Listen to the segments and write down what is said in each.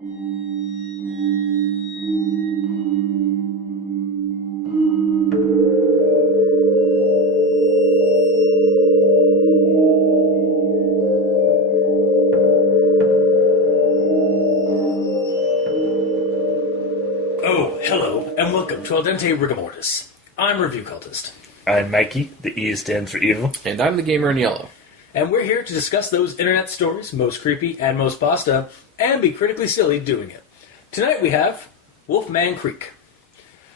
Hello, and welcome to Al Dente Rigamortis. I'm Review Cultist. I'm Mikey, the E stands for evil. And I'm the gamer in yellow. And we're here to discuss those internet stories, most creepy and most pasta, and be critically silly doing it. Tonight we have Wolfman Creek.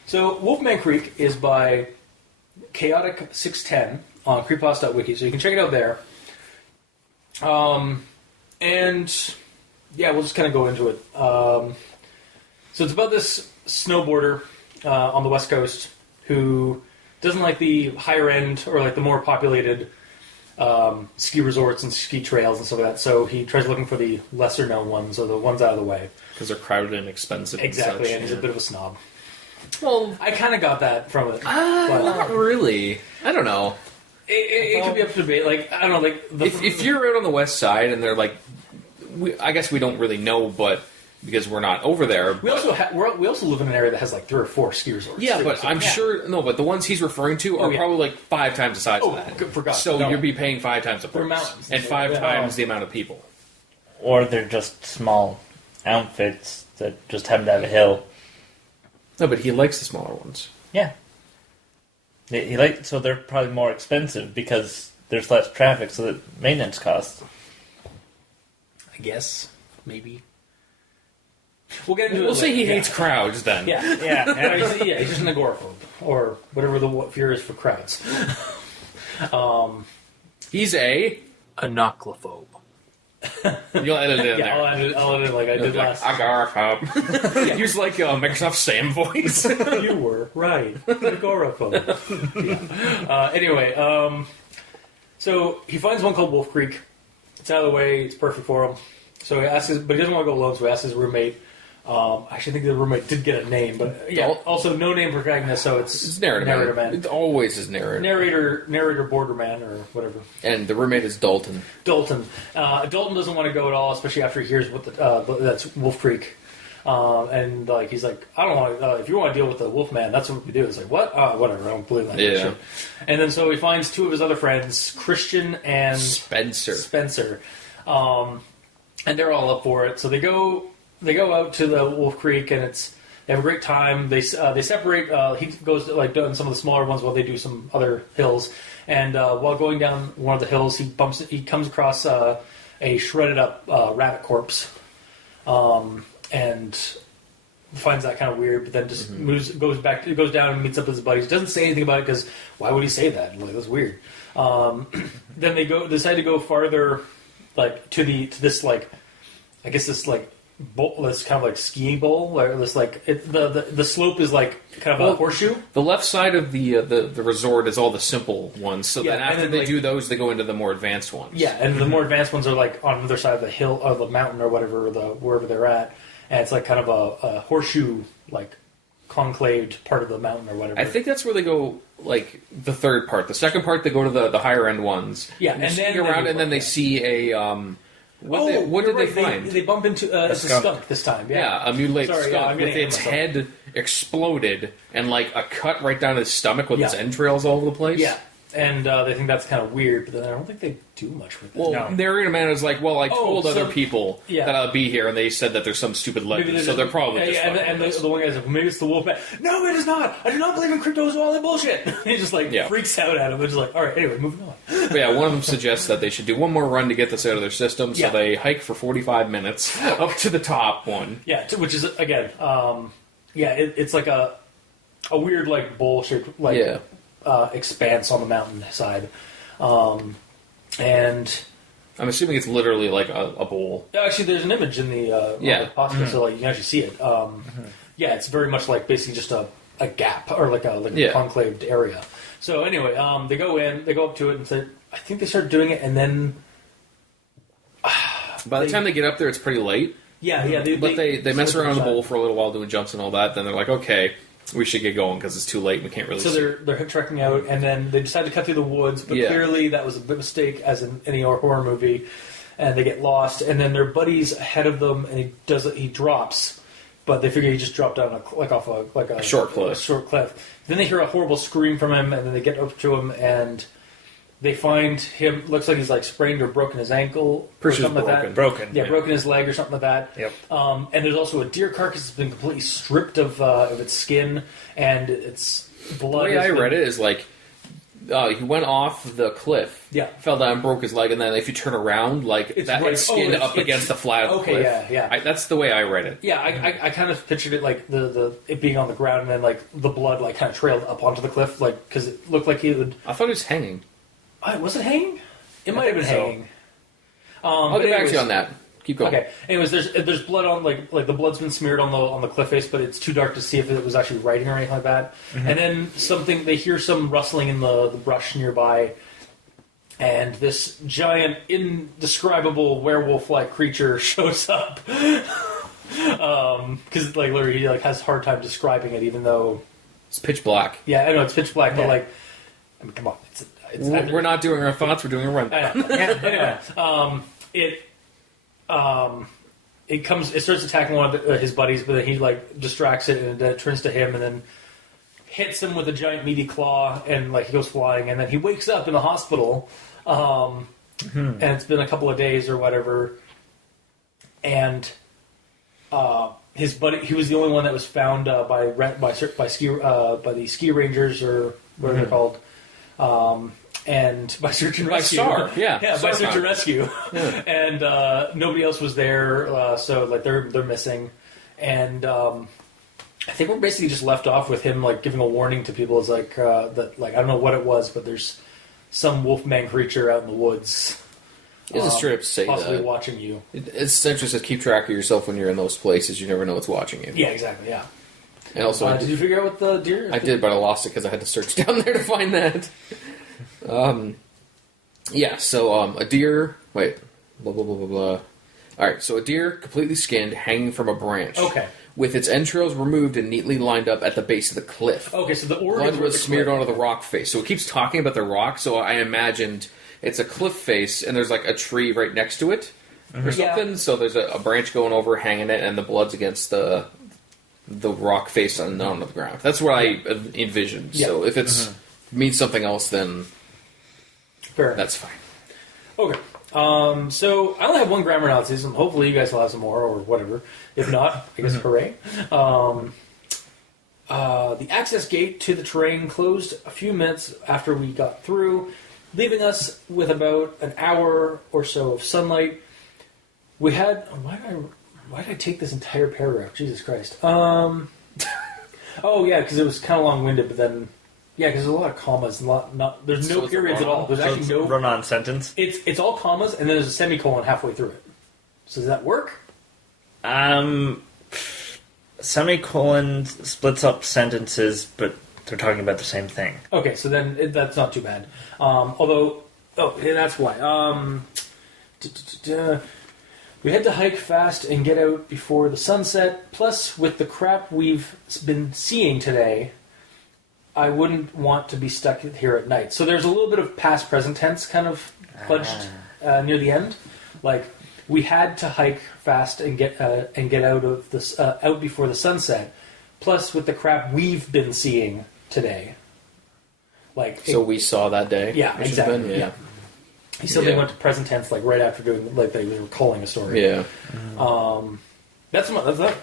So, Wolfman Creek is by Chaotic610 on Creepypasta.wikia, so you can check it out there. And, yeah, we'll just kind of go into it. So it's about this snowboarder on the West Coast who doesn't like the higher end or like the more populated ski resorts and ski trails and stuff like that. So he tries looking for the lesser known ones or the ones out of the way. Because they're crowded and expensive. Exactly, and he's a bit of a snob. Well, I kind of got that from it. not really. I don't know. It could be up to debate. Like, I don't know. Like If you're out on the west side and they're like, I guess we don't really know, but because we're not over there. We also live in an area that has like 3 or 4 ski resorts. Yeah, but I'm sure but the ones he's referring to are probably like 5 times the size of that. For God, so you'd be paying 5 times the price mountains and 5 times the amount of people. Or they're just small outfits that just happen to have a hill. No, but he likes the smaller ones. Yeah. So they're probably more expensive because there's less traffic, so that maintenance costs. I guess maybe. We'll get into it. We'll say he hates crowds then. Yeah. He's just an agoraphobe or whatever the fear is for crowds. He's a anoclophobe. You'll edit it in there. I'll edit it like I did last. Agoraphobe. Use like Microsoft Sam voice. You were right. Agoraphobe. Anyway, so he finds one called Wolf Creek. It's out of the way. It's perfect for him. So he asks but he doesn't want to go alone. So he asks his roommate. I think the roommate did get a name, but yeah. Also, no name protagonist, so it's narrator man. It always is narrator. Narrator borderman or whatever. And the roommate is Dalton. Dalton doesn't want to go at all, especially after he hears what that's Wolf Creek. And like he's like, I don't want. If you want to deal with the Wolfman, that's what we do. It's like what? Whatever. I don't believe that shit. And then so he finds 2 of his other friends, Christian and Spencer. And they're all up for it. So they go out to the Wolf Creek, and they have a great time. They separate. He goes to, like doing some of the smaller ones while they do some other hills. And while going down one of the hills, he comes across a shredded up rabbit corpse, and finds that kind of weird. But then just goes down and meets up with his buddies. Doesn't say anything about it because why would he say that? Like, that's weird. Then they decide to go farther, like to this like, I guess this like. Bowl, this kind of like skiing bowl, where this like the slope is like kind of a horseshoe. The left side of the resort is all the simple ones. So then after they do those, they go into the more advanced ones. Yeah, and the more advanced ones are like on the other side of the hill or the mountain or whatever, wherever they're at, and it's like kind of a horseshoe like conclaved part of the mountain or whatever. I think that's where they go. Like the third part, the second part, they go to the higher end ones. Yeah, and then around, and then they see a. What did they find? They bump into a skunk this time. Yeah, a mutilated skunk with its head exploded and like a cut right down his stomach with its entrails all over the place. Yeah, and they think that's kind of weird, but then I don't think they do much with it. Well, narrator man is like, I told other people that I'll be here, and they said that there's some stupid legend, so they're probably just and the one guy's like, maybe it's the Wolfman. No, it is not. I do not believe in cryptozoology bullshit. He just like freaks out at him and just like, all right, anyway, moving on. But yeah, one of them suggests that they should do one more run to get this out of their system, so they hike for 45 minutes up to the top one. Yeah, which is again, it's like a weird like bowl shaped like expanse on the mountain side. And I'm assuming it's literally like a bowl. Actually, there's an image in the pasta, so like you can actually see it. Yeah, it's very much like basically just a gap or like a conclaved area. So anyway, they go up to it, and I think they start doing it, and then by the time they get up there, it's pretty late. Yeah. They mess around in the bowl for a little while doing jumps and all that. Then they're like, okay, we should get going because it's too late. We can't really. So they're trekking out, and then they decide to cut through the woods. But clearly, that was a big mistake, as in any horror movie. and they get lost. And then their buddy's ahead of them, and he drops, but they figure he just dropped down off a short cliff. Then they hear a horrible scream from him, and then they get up to him, and they find him. Looks like he's like sprained or broken his ankle, or something like that. Broken. Yeah, broken his leg or something like that. Yep. And there's also a deer carcass that's been completely stripped of its skin, and its blood. The way I read it is like he went off the cliff, fell down, broke his leg, and then if you turn around, like it's skinned up against the flat of the cliff. Yeah. That's the way I read it. Yeah, I kind of pictured it like it being on the ground, and then like the blood like kind of trailed up onto the cliff, like because it looked like he would. I thought he was hanging. Was it hanging? It might have been hanging. I'll get back to you on that. Keep going. Okay. Anyways, there's blood on like the blood's been smeared on the cliff face, but it's too dark to see if it was actually writing or anything like that. Mm-hmm. And then they hear some rustling in the brush nearby, and this giant, indescribable werewolf-like creature shows up. Because like literally he like has a hard time describing it, even though it's pitch black. Yeah, I know it's pitch black, but like, I mean, come on, we're not doing our thoughts; we're doing a rundown. It starts attacking one of his buddies, but then he like distracts it, and it turns to him, and then hits him with a giant meaty claw, and like he goes flying, and then he wakes up in the hospital, and it's been a couple of days or whatever, and his buddy, he was the only one that was found by the ski rangers, or what are they called, and by search and rescue, by search and rescue, and nobody else was there, so like they're missing, and I think we're basically just left off with him like giving a warning to people as like that, like I don't know what it was, but there's some Wolfman creature out in the woods. It doesn't straight up say possibly that. watching you. It essentially says keep track of yourself when you're in those places. You never know what's watching you. Yeah, exactly. Yeah. And also, did you figure out what the deer? I did, but I lost it because I had to search down there to find that. So a deer. Wait, blah blah blah blah blah. All right, so a deer completely skinned, hanging from a branch. Okay. With its entrails removed and neatly lined up at the base of the cliff. Okay, so the organs blood was smeared onto the rock face. So it keeps talking about the rock. So I imagined it's a cliff face, and there's like a tree right next to it, or something. Yeah. So there's a branch going over, hanging it, and the blood's against the rock face on the ground. That's what I envisioned. Yeah. So if it means something else, then that's fine. Okay. So I only have one grammar analysis, and hopefully you guys will have some more or whatever. If not, I guess hooray. The access gate to the terrain closed a few minutes after we got through, leaving us with about an hour or so of sunlight. We had... Why did I take this entire paragraph? Jesus Christ. Oh, yeah, because it was kind of long-winded, but then... Yeah, because there's a lot of commas. There's no periods at all. There's actually no... run-on sentence? It's all commas, and then there's a semicolon halfway through it. So does that work? Semicolon splits up sentences, but they're talking about the same thing. Okay, so then that's not too bad. Although... Oh, yeah, that's why. We had to hike fast and get out before the sunset. Plus, with the crap we've been seeing today... I wouldn't want to be stuck here at night. So there's a little bit of past present tense kind of fudged near the end. Like we had to hike fast and get out of this out before the sunset. Plus, with the crap we've been seeing today, we saw that day. Yeah, exactly. Yeah. He said they went to present tense like right after doing like they were calling a story. Yeah. That's that.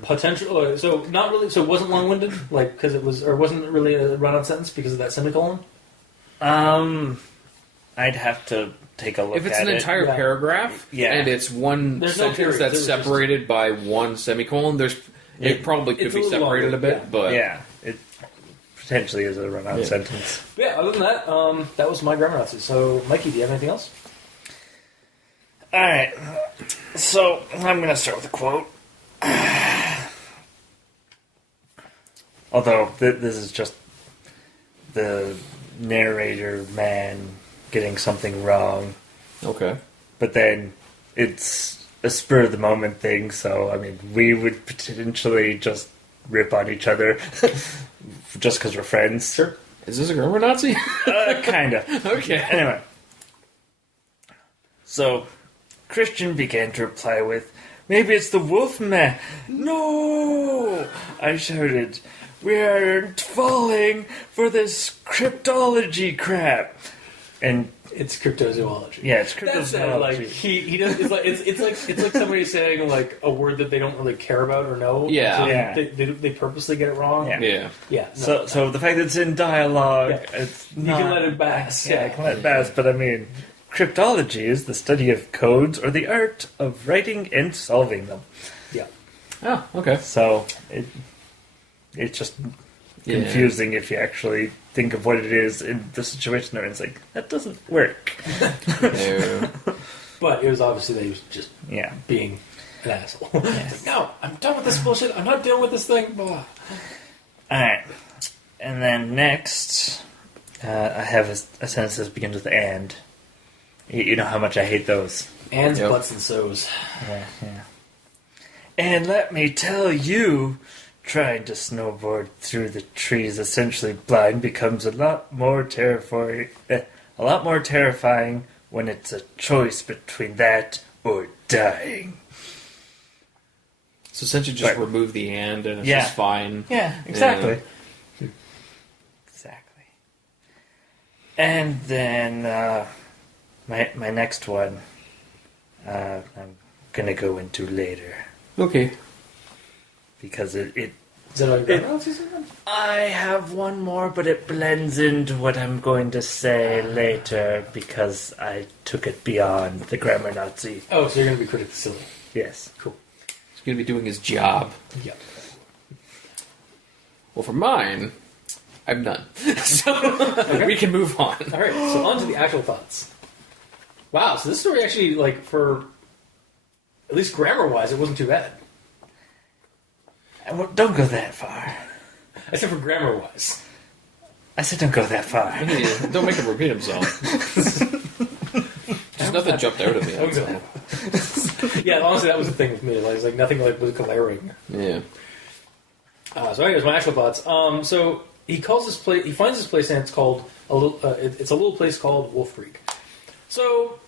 Potential. So not really. So it wasn't long-winded, like because it was, or wasn't really a run-on sentence because of that semicolon. I'd have to take a look. If it's an entire paragraph, and it's one sentence that's separated by one semicolon, it probably could be separated a bit, but it potentially is a run-on sentence. But yeah. Other than that, that was my grammar analysis. So, Mikey, do you have anything else? All right. So I'm going to start with a quote. Although this is just the narrator man getting something wrong. Okay. But then it's a spur of the moment thing, so I mean we would potentially just rip on each other just because we're friends. Sure. Is this a grammar Nazi? Kinda. Okay. Anyway. So Christian began to reply with, "Maybe it's the Wolfman." "No!" I shouted. "We aren't falling for this cryptology crap." And It's cryptozoology. yeah, it's That's cryptozoology. like he does. It's like somebody saying like a word that they don't really care about or know. Yeah. So Yeah. They purposely get it wrong. Yeah. Yeah. Yeah. No. So the fact that it's in dialogue, Yeah. it's You not, can let it pass. Yeah, I can let it pass. But I mean, cryptology is the study of codes or the art of writing and solving them. Yeah. Oh, okay. So it's just Yeah. confusing if you actually think of what it is in the situation they're in. It's like, that doesn't work. No. But it was obviously that he was just Yeah. being an asshole. It's like, no, I'm done with this bullshit. I'm not dealing with this thing. Blah. Alright. And then next, I have a sentence that begins with "and." You know how much I hate those. Ands, Yep. butts, and so's. Yeah. "And let me tell you, trying to snowboard through the trees essentially blind becomes a lot more terrifying when it's a choice between that or dying." So essentially just Right. remove the "and" and it's Yeah. just fine. Yeah, exactly. Exactly. And then my next one, I'm gonna go into later Okay. because it Is that all you got? Else, I have one more, but it blends into what I'm going to say later because I took it beyond the grammar Nazi. Oh, so you're going to be critically silly. Yes. Cool. He's going to be doing his job. Yeah. Well, for mine, I'm done. So we can move on. All right, so on to the actual thoughts. Wow, so this story actually, like, for at least grammar-wise, it wasn't too bad. Well, don't go that far. I said for grammar-wise. I said don't go that far. Yeah, don't make him repeat himself. Just nothing jumped out at me. I wouldn't go that. Yeah, honestly, that was the thing with me. Like, it was like nothing like was glaring. Yeah. So, anyways, my actual thoughts. So he calls this place. He finds this place, and it's called a little. It's a little place called Wolf Creek. So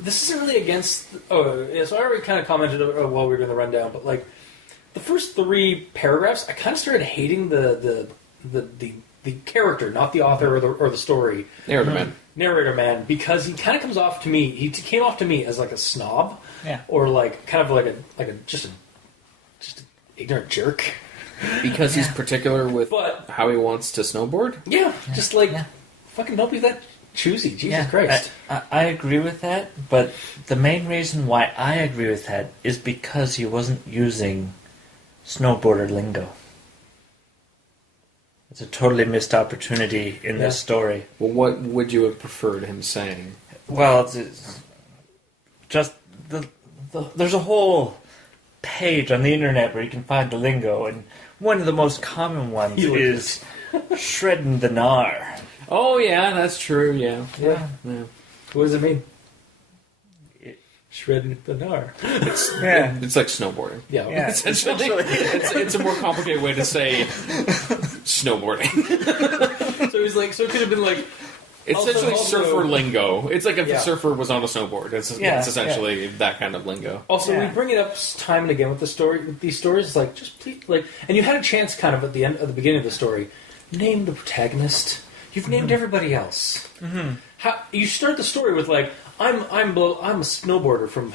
this isn't really against. Oh, yeah, so I already kind of commented while we were doing the rundown, but like the first 3 paragraphs, I kind of started hating the character, not the author or the story. Narrator man, because he kind of comes off to me. He came off to me as like a snob, or like kind of like a just an ignorant jerk. Because he's particular with But- how he wants to snowboard? Yeah, just like fucking don't be that choosy. Jesus Christ. I agree with that, but the main reason why I agree with that is because he wasn't using snowboarder lingo. It's a totally missed opportunity in this story. Well, what would you have preferred him saying? Well, it's just there's a whole page on the internet where you can find the lingo, and one of the most common ones is shredding the gnar. Oh, yeah, that's true, yeah. Yeah. Yeah. What does it mean? Shredding the gnar. Yeah. It's like snowboarding. Yeah. Yeah. Essentially, it's a more complicated way to say snowboarding. So he's like, so it could have been like, It's Also- essentially also- surfer lingo. It's like if Yeah. a surfer was on a snowboard. It's essentially that kind of lingo. also Yeah. we bring it up time and again with these stories, like just please, like, and you had a chance kind of at the beginning of the story, name the protagonist. You've named everybody else. Mm-hmm. How you start the story with like, I'm a snowboarder from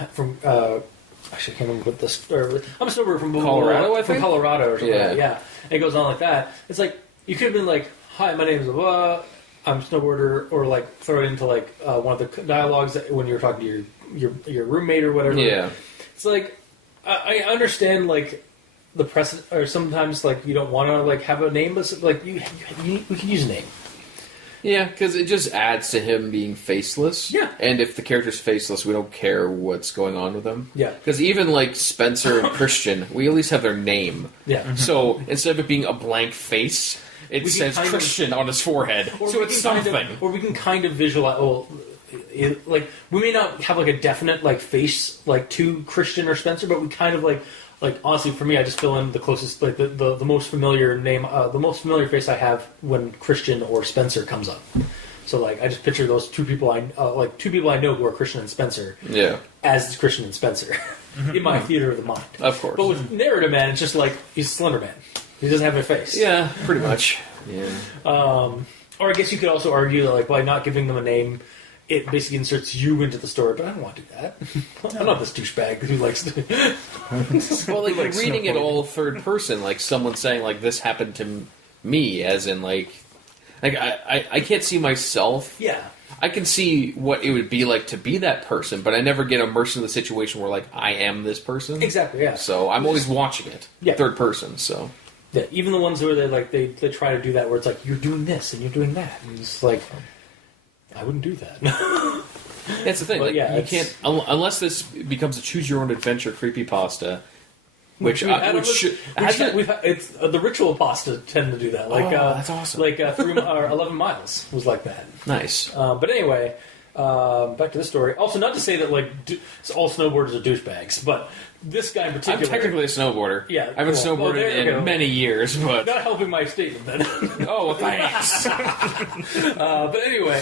actually I can't remember what this. I'm a snowboarder from Colorado, I from think? Colorado or something. Yeah. Yeah, and it goes on like that. It's like you could have been like, hi, my name is blah. I'm a snowboarder, or like throw it into like one of the dialogues that when you're talking to your roommate or whatever. Yeah. It's like I understand like the precedent, or sometimes like you don't want to like have a name, but like we can use a name. Yeah, because it just adds to him being faceless. Yeah. And if the character's faceless, we don't care what's going on with them. Yeah. Because even like Spencer and Christian, we at least have their name. Yeah. So instead of it being a blank face, it We can says kind of- Christian on his forehead. So it's something. or we can kind of visualize. Well, like we may not have like a definite like face like to Christian or Spencer, but we kind of like honestly for me, I just fill in the closest like the most familiar name, the most familiar face I have when Christian or Spencer comes up. So like I just picture those two people I know who are Christian and Spencer as Christian and Spencer in my theater of the mind. Of course. But with Narrative Man, it's just like he's Slender Man. He doesn't have a face. Yeah, pretty much. Yeah. Or I guess you could also argue that like by not giving them a name, it basically inserts you into the story. But I don't want to do that. I'm not this douchebag who likes to. Well, like reading it all third person, like someone saying like this happened to me, as in like I can't see myself. Yeah. I can see what it would be like to be that person, but I never get immersed in the situation where like I am this person. Exactly. Yeah. So I'm always watching it. Yeah. Third person. So. Yeah, even the ones where they try to do that, where it's like you're doing this and you're doing that, and it's like I wouldn't do that. That's the thing. But Like, yeah, you can't unless this becomes a choose your own adventure creepypasta, which it's the ritual pasta tend to do that. Like that's awesome. Like 11 Miles was like that. Nice. But anyway, back to the story. Also, not to say that like all snowboarders are douchebags, but this guy in particular. I'm technically a snowboarder. Yeah, I haven't snowboarded in many years, but not helping my statement then. oh, well, thanks. But anyway,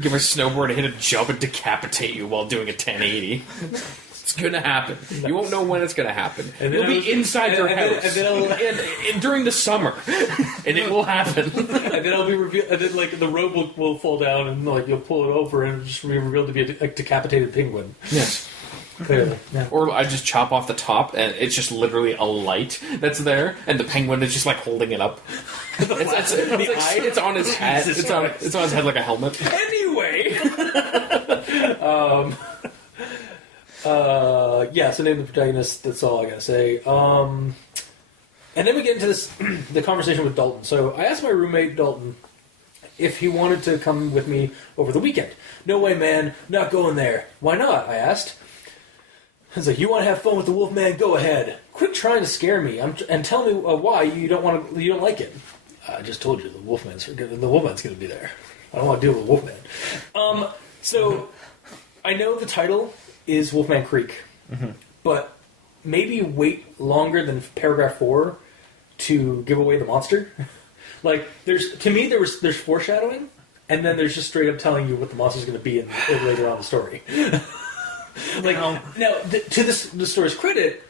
give a snowboard a hit a jump and decapitate you while doing a 1080. It's gonna happen. You won't know when it's gonna happen. And You'll be inside your house and during the summer, and it will happen. And then I'll be revealed. And then like the rope will fall down, and like you'll pull it over, and it'll just be revealed to be a decapitated penguin. Yes. Clearly. Yeah. Or I just chop off the top, and it's just literally a light that's there, and the penguin is just like holding it up. It's on his head. It's on his head like a helmet. Anyway. So name the protagonist. That's all I gotta say. And then we get into the conversation with Dalton. So I asked my roommate Dalton if he wanted to come with me over the weekend. No way, man. Not going there. Why not? I asked. He's like, you want to have fun with the Wolfman? Go ahead. Quit trying to scare me and tell me why you don't like it. I just told you the Wolfman's going to be there. I don't want to deal with Wolfman. So I know the title is Wolfman Creek, but maybe wait longer than paragraph 4 to give away the monster. Like there's foreshadowing, and then there's just straight up telling you what the monster's going to be in later on in the story. Like now, to the story's credit,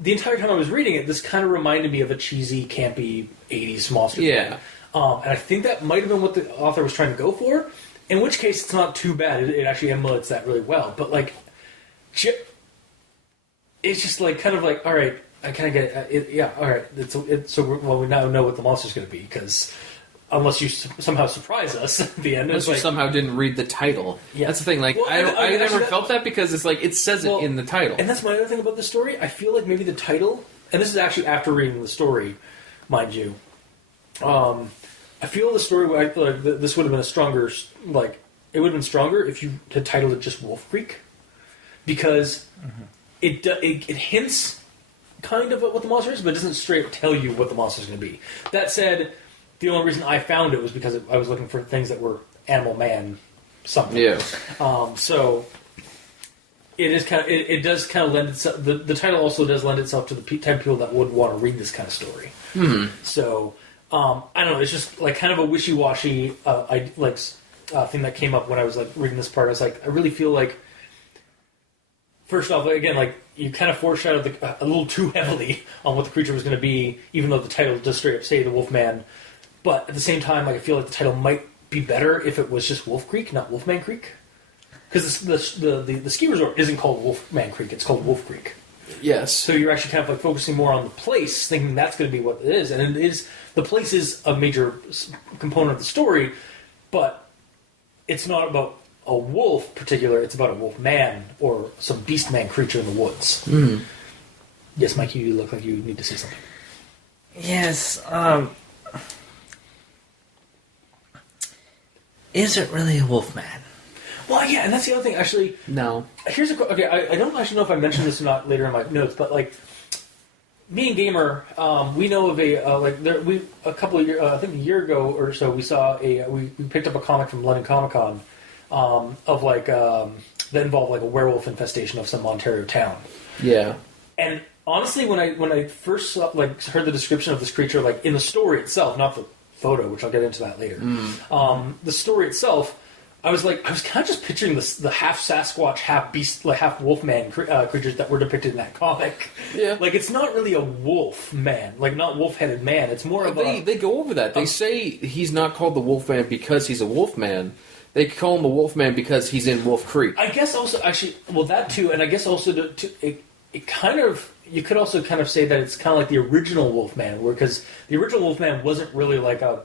the entire time I was reading it, this kind of reminded me of a cheesy, campy '80s monster movie. Yeah. And I think that might have been what the author was trying to go for. In which case, it's not too bad. It actually emulates that really well. But like, it's just like kind of like, all right, I kind of get it. Yeah, all right. We now know what the monster's going to be, because unless you somehow surprise us at the end. Unless you somehow didn't read the title. Yeah. That's the thing. Like, well, I never felt that because it's like it says it in the title. And that's my other thing about the story. I feel like maybe the title, and this is actually after reading the story, mind you. I feel the story. Like this would have been a stronger. Like it would have been stronger if you had titled it just Wolf Creek, because it hints kind of at what the monster is, but it doesn't straight tell you what the monster is going to be. That said, the only reason I found it was because I was looking for things that were Animal Man something. Yeah. So it is kind of it does kind of lend itself. The title also does lend itself to the type of people that would want to read this kind of story. So I don't know. It's just like kind of a wishy-washy thing that came up when I was like reading this part. I was like, I really feel like, first off, again, like you kind of foreshadowed a little too heavily on what the creature was going to be, even though the title does straight up say the Wolfman. But at the same time, like, I feel like the title might be better if it was just Wolf Creek, not Wolfman Creek. Because the ski resort isn't called Wolfman Creek; it's called Wolf Creek. Yes. So you're actually kind of like focusing more on the place, thinking that's going to be what it is, and it is. The place is a major component of the story, but it's not about a wolf in particular. It's about a wolf man or some beast man creature in the woods. Yes, Mikey, you look like you need to say something. Yes. Is it really a wolf man? Well, yeah, and that's the other thing. Actually, no. Here's okay. I don't actually know if I mentioned this or not later in my notes, but like, me and Gamer, we know of a couple of years, I think a year ago or so, we saw we picked up a comic from London Comic Con of like that involved like a werewolf infestation of some Ontario town. Yeah. And honestly, when I first saw, heard the description of this creature, like in the story itself, not the photo, which I'll get into that later. The story itself, I was kind of just picturing the half Sasquatch, half beast, like half Wolfman creatures that were depicted in that comic. Yeah. Like, it's not really a wolf man, like not wolf-headed man. It's more of They go over that. They say he's not called the Wolfman because he's a Wolfman. They call him the Wolfman because he's in Wolf Creek. I guess also, actually, well, that too, and I guess also it kind of, you could also kind of say that it's kind of like the original Wolfman, because the original Wolfman wasn't really like a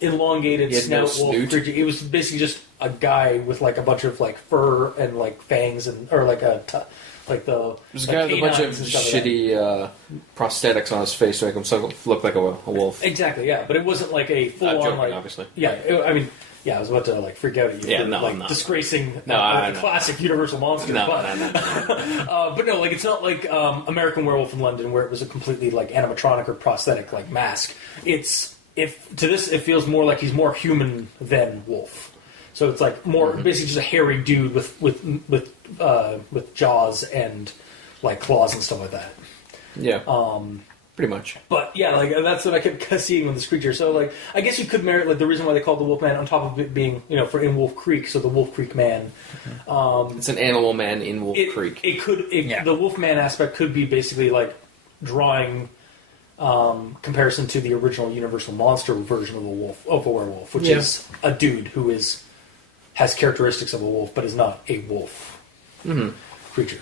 elongated snout wolf creature. It was basically just a guy with like a bunch of like fur and like fangs and or like a like the. It was a guy with a bunch of shitty prosthetics on his face to make him look like a wolf. Exactly, yeah, but it wasn't like a full on joking, like obviously. Yeah, I mean. Yeah, I was about to like freak out at you for like disgracing the classic Universal monster. No. But no, like it's not like American Werewolf in London where it was a completely like animatronic or prosthetic like mask. It feels more like he's more human than wolf. So it's like more basically just a hairy dude with jaws and like claws and stuff like that. Yeah. Pretty much. But yeah, like that's what I kept seeing with this creature. So like I guess you could merit like the reason why they called the Wolfman on top of it being, for in Wolf Creek, so the Wolf Creek man. It's an animal man in Wolf Creek. The Wolfman aspect could be basically like drawing comparison to the original Universal monster version of a werewolf, which is a dude who has characteristics of a wolf but is not a wolf creature.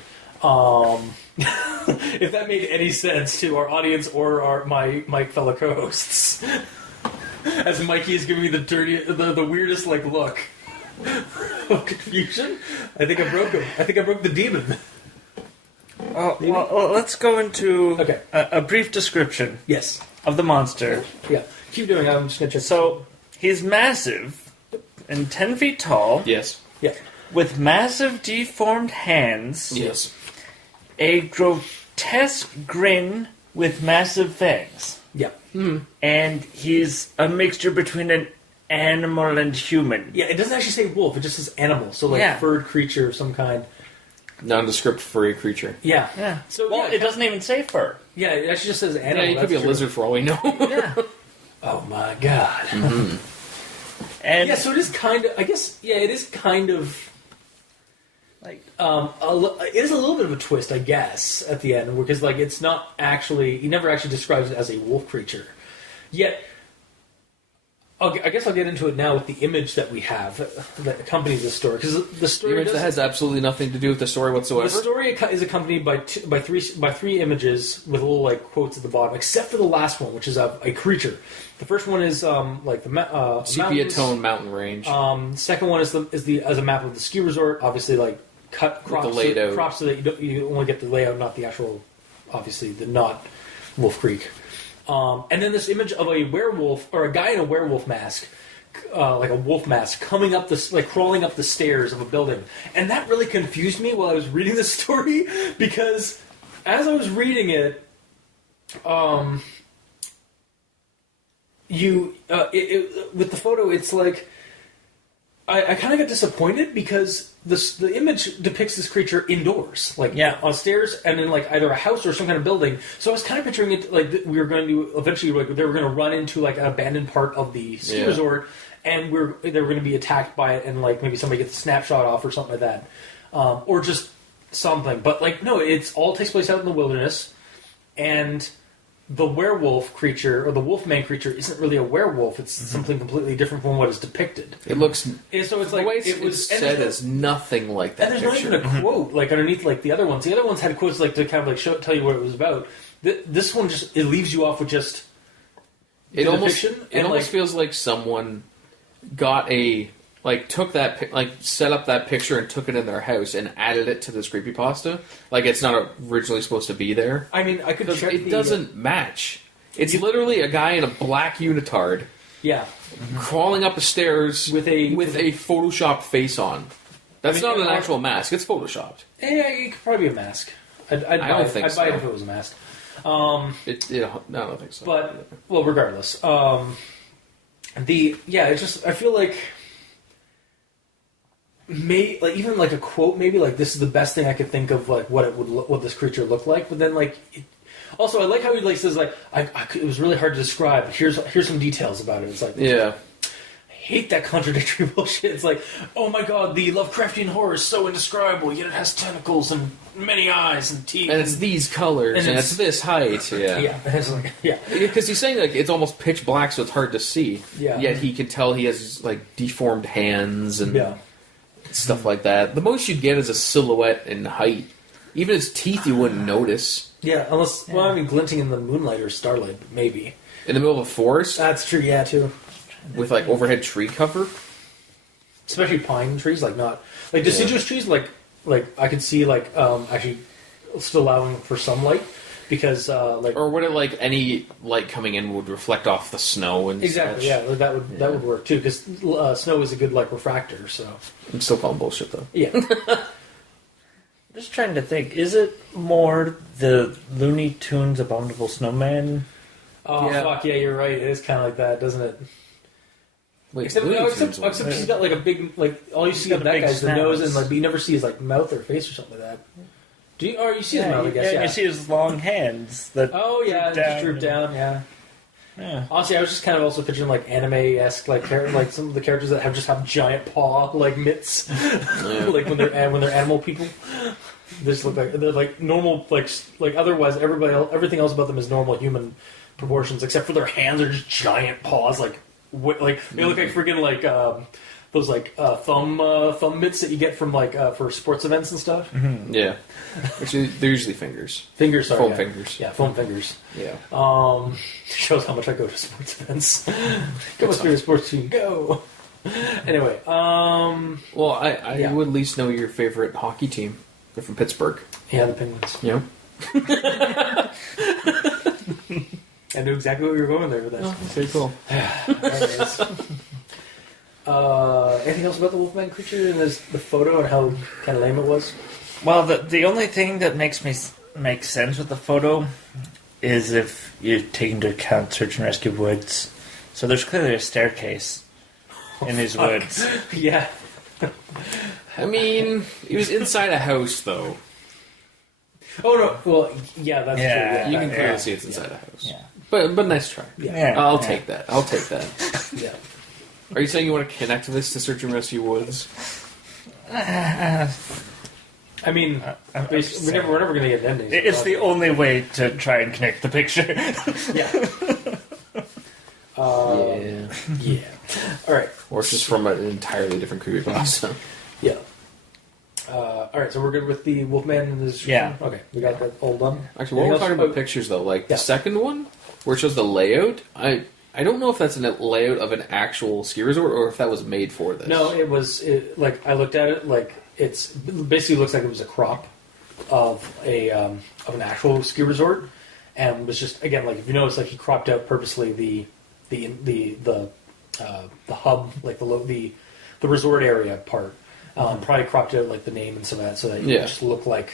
If that made any sense to our audience or my fellow co-hosts, as Mikey is giving me the weirdest like look of confusion, I think I broke him. I think I broke the demon. Well, let's go into Okay. a brief description Yes. of the monster. Yeah. Keep doing. I'm just gonna check. So he's massive and 10 feet tall, Yes. Yeah. with massive deformed hands. Yes. A grotesque grin with massive fangs. Yeah. And he's a mixture between an animal and human. Yeah. It doesn't actually say wolf. It just says animal. So like furred creature of some kind. Nondescript furry creature. Yeah. Yeah. So Well, it doesn't even say fur. Yeah. It actually just says animal. Yeah, he could be a lizard for all we know. Yeah. Oh my god. And Yeah. So it is kind of. I guess. Yeah. It is kind of. like It is a little bit of a twist, I guess, at the end, because like it's not actually. He never actually describes it as a wolf creature. Yet, I guess I'll get into it now with the image that we have that accompanies the story, because the story Image that has absolutely nothing to do with the story whatsoever. the story is accompanied by three images with little like quotes at the bottom, except for the last one, which is a creature. The first one is like the Sepia tone mountain range. Second one is as a map of the ski resort, obviously like cut crops, the layout. crops so that you only get the layout, not the actual, obviously not Wolf Creek. And then this image of a werewolf or a guy in a werewolf mask, like a wolf mask, coming up crawling up the stairs of a building, and that really confused me while I was reading the story, because as I was reading it, with the photo, it's like I kind of got disappointed because the image depicts this creature indoors, like on stairs, and in like either a house or some kind of building. So I was kind of picturing it like we were going to eventually like they were going to run into like an abandoned part of the ski resort, and they were going to be attacked by it, and like maybe somebody gets a snapshot off or something like that, or just something. But like no, it all takes place out in the wilderness, and the werewolf creature or the Wolfman creature isn't really a werewolf. It's something completely different from what is depicted. It looks. And so it's The like way it was said is nothing like that. and there's picture. not even a quote like underneath like the other ones. The other ones had quotes like to kind of like tell you what it was about. This one just it leaves you off with just It almost like, feels like someone got took that set up that picture and took it in their house and added it to this creepypasta. Like it's not originally supposed to be there. I mean, I could check it doesn't match. It's literally a guy in a black unitard. Yeah. Crawling up the stairs with a photoshopped face on. That's I mean, not an actual mask. It's photoshopped. Yeah, it could probably be a mask. I'd don't think I'd buy it so. if it was a mask. No, I don't think so. But well, regardless, it's just I feel like even like a quote maybe like this is the best thing I could think of like what this creature looked like. But then like Also, I like how he like says like it was really hard to describe. Here's some details about it. It's like Yeah. I hate that contradictory bullshit. It's like, oh my god, the Lovecraftian horror is so indescribable, yet it has tentacles and many eyes and teeth. And it's these colors, and it's this height. Yeah. Yeah, it's like, yeah. Because he's saying like it's almost pitch black, so it's hard to see. Yeah. Yet he can tell he has like deformed hands and Yeah. stuff like that. The most you'd get is a silhouette and height. Even his teeth, you wouldn't notice. Yeah, unless, well, I mean, glinting in the moonlight or starlight, maybe. In the middle of a forest That's true, yeah, too. with like overhead tree cover. Especially pine trees, like not... Like deciduous trees, like I could see, like, actually still allowing for some light, because, like... Or would it like any light coming in would reflect off the snow and Exactly, such? yeah, that would work, too, because snow is a good, like, refractor, so... I'm still calling bullshit though. Yeah. Just trying to think, is it more the Looney Tunes Abominable Snowman? Oh, Yeah. fuck, yeah, you're right. It is kind of like that, doesn't it? Wait, Except Looney Tunes one. he's got, like, a big... Like, all you see got of a that big guy is the snout. nose, and, like, but you never see his, like, mouth or face or something like that. Do you? Or you see his mouth, I guess, yeah. You see his long hands. That Oh, yeah, droop just droop down, yeah. Yeah. Honestly, I was just kind of also picturing like anime-esque, like some of the characters that have giant paw like mitts, like when they're animal people. They just look like they're like normal, like otherwise everything else about them is normal human proportions, except for their hands are just giant paws, like they look like freaking like those like thumb mitts that you get from like for sports events and stuff. Yeah. Actually, they're usually fingers. Fingers, sorry, Foam yeah. fingers. Yeah, foam fingers. Yeah. Shows how much I go to sports events. Go with your sports team, go. Anyway, Well, I Yeah. would at least know your favorite hockey team. They're from Pittsburgh. yeah, the Penguins. Yeah. I knew exactly what we were going there with that. Okay, cool. Anyways. Anything else about the Wolfman creature and the photo and how kind of lame it was? Well, the only thing that makes me make sense with the photo is if you take into account search and rescue woods. So there's clearly a staircase in these woods. Yeah. I mean, he was inside a house, though. Oh no. Well, yeah, that's Yeah, true. You Yeah, can yeah. clearly see it's inside a house. Yeah. But nice try. yeah. I'll take that. I'll take that. Yeah. Are you saying you want to connect this to Search and Rescue Woods? I mean, I'm we're just never going to get an ending. so It's the only way to try and connect the picture. Yeah. Yeah. Yeah. All right. Or it's just from an entirely different creepypasta. Yeah. All right. So we're good with the Wolfman and his. Yeah. Okay. We got that all done. Actually, while Anything we're else? talking about pictures, though, like Yeah. the second one, where it shows the layout, I don't know if that's a layout of an actual ski resort or if that was made for this. No, it was like I looked at it like it basically looks like it was a crop of an actual ski resort, and was just again like if you notice like he cropped out purposely the hub like the resort area part, probably cropped out like the name and some of that so that it Yeah. just looked like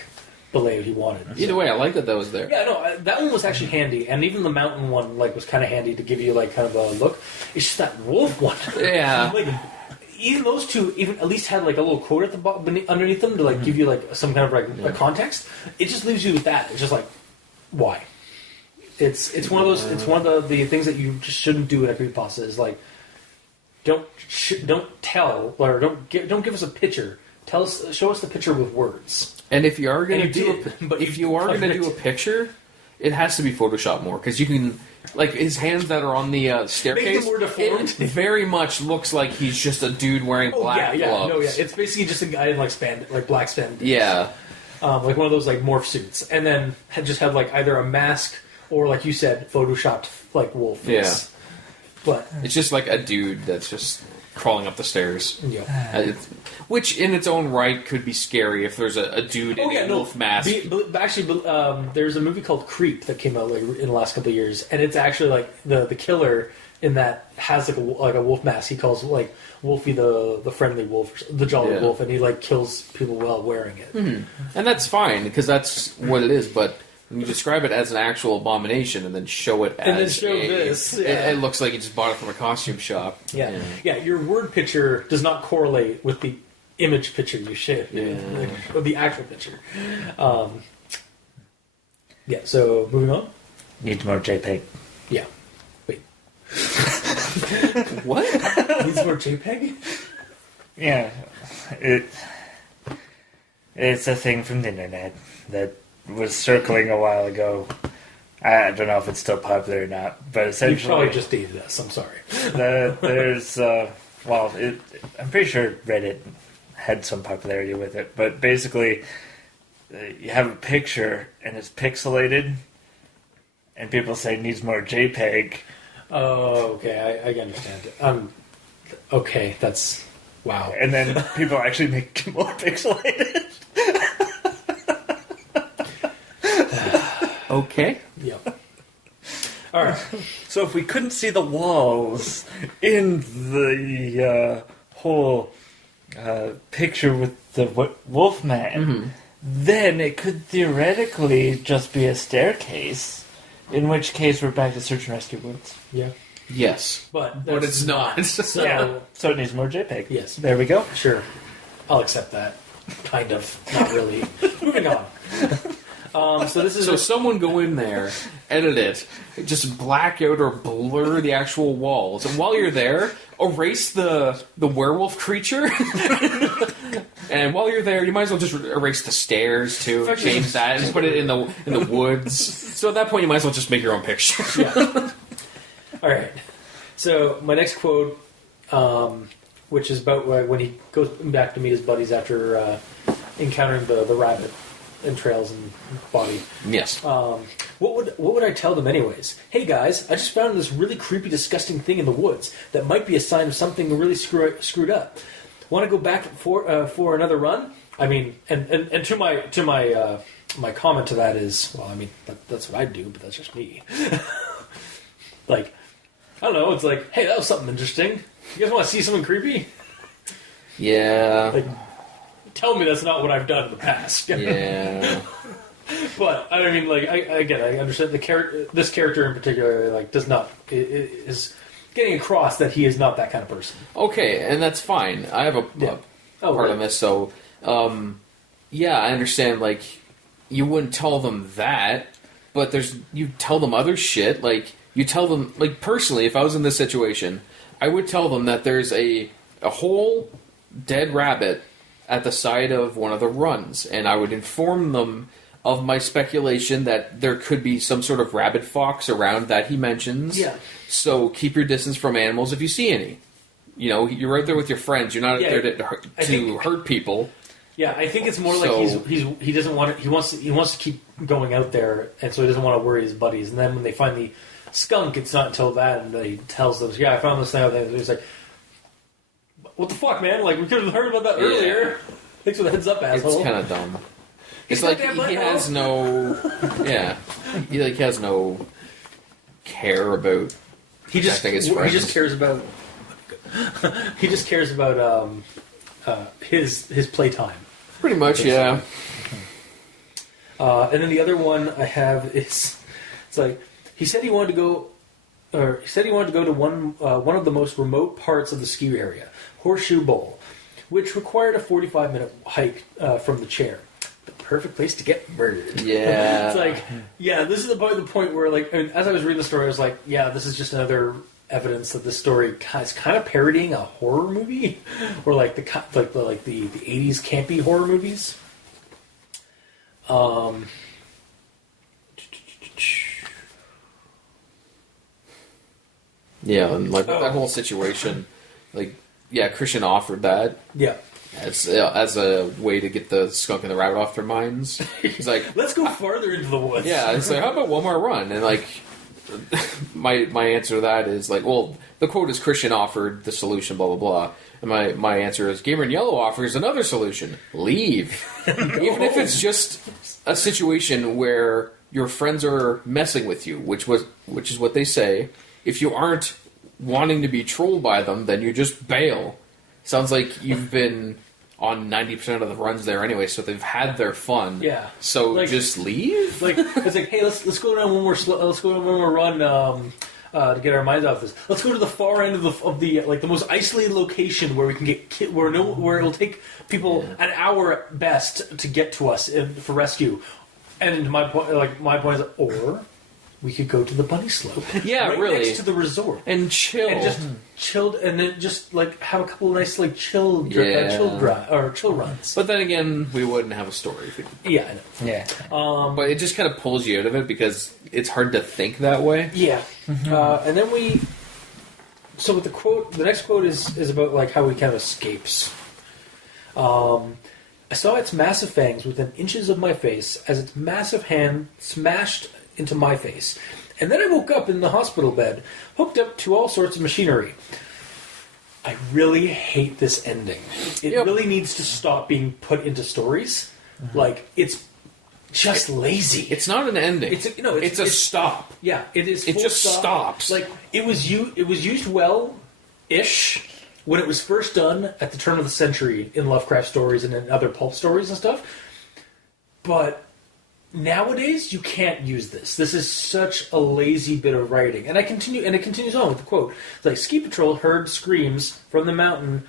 the layout he wanted. Either way, I like that was there. Yeah, no, that one was actually handy, and even the mountain one like was kind of handy to give you like kind of a look. It's just that wolf one. Yeah. Like, even those two, even at least had like a little quote at the bottom underneath them to like give you like some kind of like a context. It just leaves you with that. It's just like, why? It's one of those. It's one of the things that you just shouldn't do in a creepypasta. Is like, don't tell or don't give us a picture. Show us the picture with words. And if you are going to And you do did, but if you you are going to cut do a it. picture, it has to be Photoshop more because you can like his hands that are on the staircase. more deformed. It very much looks like he's just a dude wearing black gloves. no, yeah. It's basically just a guy in like black span. Yeah. Like one of those like morph suits, and then just have like either a mask or like you said, photoshopped like wolf face. But It's just like a dude that's just crawling up the stairs. yeah. Which in its own right could be scary if there's a dude in a wolf mask. There's a movie called Creep that came out like in the last couple of years, and it's actually like the killer in that has like a wolf mask. He calls like Wolfie the friendly wolf, the jolly wolf, and he like kills people while wearing it. And that's fine because that's what it is, but when you describe it as an actual abomination and then show it as And then show this, yeah. it looks like you just bought it from a costume shop. Yeah. Your word picture does not correlate with the image picture you share, Yeah. or the actual picture. Yeah. So moving on. Needs more JPEG. Yeah. Wait. What? Needs more JPEG. Yeah, it's a thing from the internet that was circling a while ago. I don't know if it's still popular or not, but You essentially, probably just dated us. I'm sorry. there's I'm pretty sure Reddit had some popularity with it, but basically, you have a picture and it's pixelated, and people say it needs more JPEG. Oh, okay. I understand. Okay, that's wow. And then people actually make it more pixelated. Okay. Yep. All right. So if we couldn't see the walls in the whole picture with the Wolfman, then it could theoretically just be a staircase. In which case, we're back to search and rescue woods. Yeah. Yes. But it's not. So Yeah, so it needs more JPEG. yes, There we go. sure. I'll accept that. Kind of. Not really. Moving on. So this is So someone go in there, edit it, just black out or blur the actual walls, and while you're there, erase the werewolf creature. And while you're there, you might as well just erase the stairs too, change that, and put it in the woods. So at that point, you might as well just make your own picture. yeah. All right. So my next quote, which is about when he goes back to meet his buddies after encountering the rabbit entrails and body. Yes. What would I tell them anyways? Hey guys, I just found this really creepy, disgusting thing in the woods that might be a sign of something really screwed up. Want to go back for another run? I mean, and to my comment to that is, well, I mean that's what I do, but that's just me. Like, I don't know. It's like, hey, that was something interesting. You guys want to see something creepy? Yeah. Like, tell me that's not what I've done in the past. Yeah. But I mean, like, I understand this character in particular, like, is getting across that he is not that kind of person. Okay, and that's fine. I have a part right. on this, so yeah, I understand. Like, you wouldn't tell them that, but you tell them other shit. Like, you tell them, like, personally, if I was in this situation, I would tell them that there's a whole dead rabbit at the side of one of the runs, and I would inform them of my speculation that there could be some sort of rabid fox around that he mentions. Yeah. So keep your distance from animals if you see any. You know, you're out there with your friends. You're not out there to hurt people. Yeah, I think it's more like he doesn't want it. He wants to keep going out there, and so he doesn't want to worry his buddies. And then when they find the skunk, it's not until that, and he tells them, "Yeah, I found this thing out there." And he's like, "What the fuck, man? Like, we could have heard about that earlier." Thanks for the heads up, asshole. It's kind of dumb. It's like he has no, he has no care about. He just cares about his playtime. Pretty much, yeah. And then the other one I have is, it's like he said he wanted to go to one of the most remote parts of the ski area, Horseshoe Bowl, which required a 45-minute hike from the chair. The perfect place to get murdered. Yeah. It's like, yeah, this is the point where, like, I mean, as I was reading the story, I was like, yeah, this is just another evidence that this story is kind of parodying a horror movie, or like the 80s campy horror movies. Yeah, and like that whole situation, like, yeah, Christian offered that. Yeah. As a way to get the skunk and the rabbit off their minds. He's like, let's go farther into the woods. Yeah, it's like, how about one more run? And like, my answer to that is like, well, the quote is Christian offered the solution, blah blah blah. And my answer is Gamer in Yellow offers another solution: leave. Even if it's just a situation where your friends are messing with you, which is what they say. If you aren't wanting to be trolled by them, then you just bail. Sounds like you've been on 90% of the runs there anyway, so they've had their fun. Yeah. So like, just leave. Like, it's like, hey, let's go down one more run to get our minds off this. Let's go to the far end of the like the most isolated location where we can get where it'll take people an hour at best to get to us for rescue. And my point is, or we could go to the bunny slope. Yeah, right really. next to the resort. And chill. And just chilled, and then just like have a couple of nice like chill runs. But then again, we wouldn't have a story if we did. Yeah, I know. Yeah. But it just kind of pulls you out of it because it's hard to think that way. Yeah, and then we. So with the next quote is about like how we kind of escapes. I saw its massive fangs within inches of my face as its massive hand smashed into my face. And then I woke up in the hospital bed, hooked up to all sorts of machinery. I really hate this ending. It really needs to stop being put into stories. Like, it's just lazy. It's not an ending. It's a stop. Yeah, it is. It full just stop. stops. Like, it was used well-ish when it was first done at the turn of the century in Lovecraft stories and in other pulp stories and stuff. But nowadays, you can't use this. This is such a lazy bit of writing. And it continues on with the quote. It's like, Ski Patrol heard screams from the mountain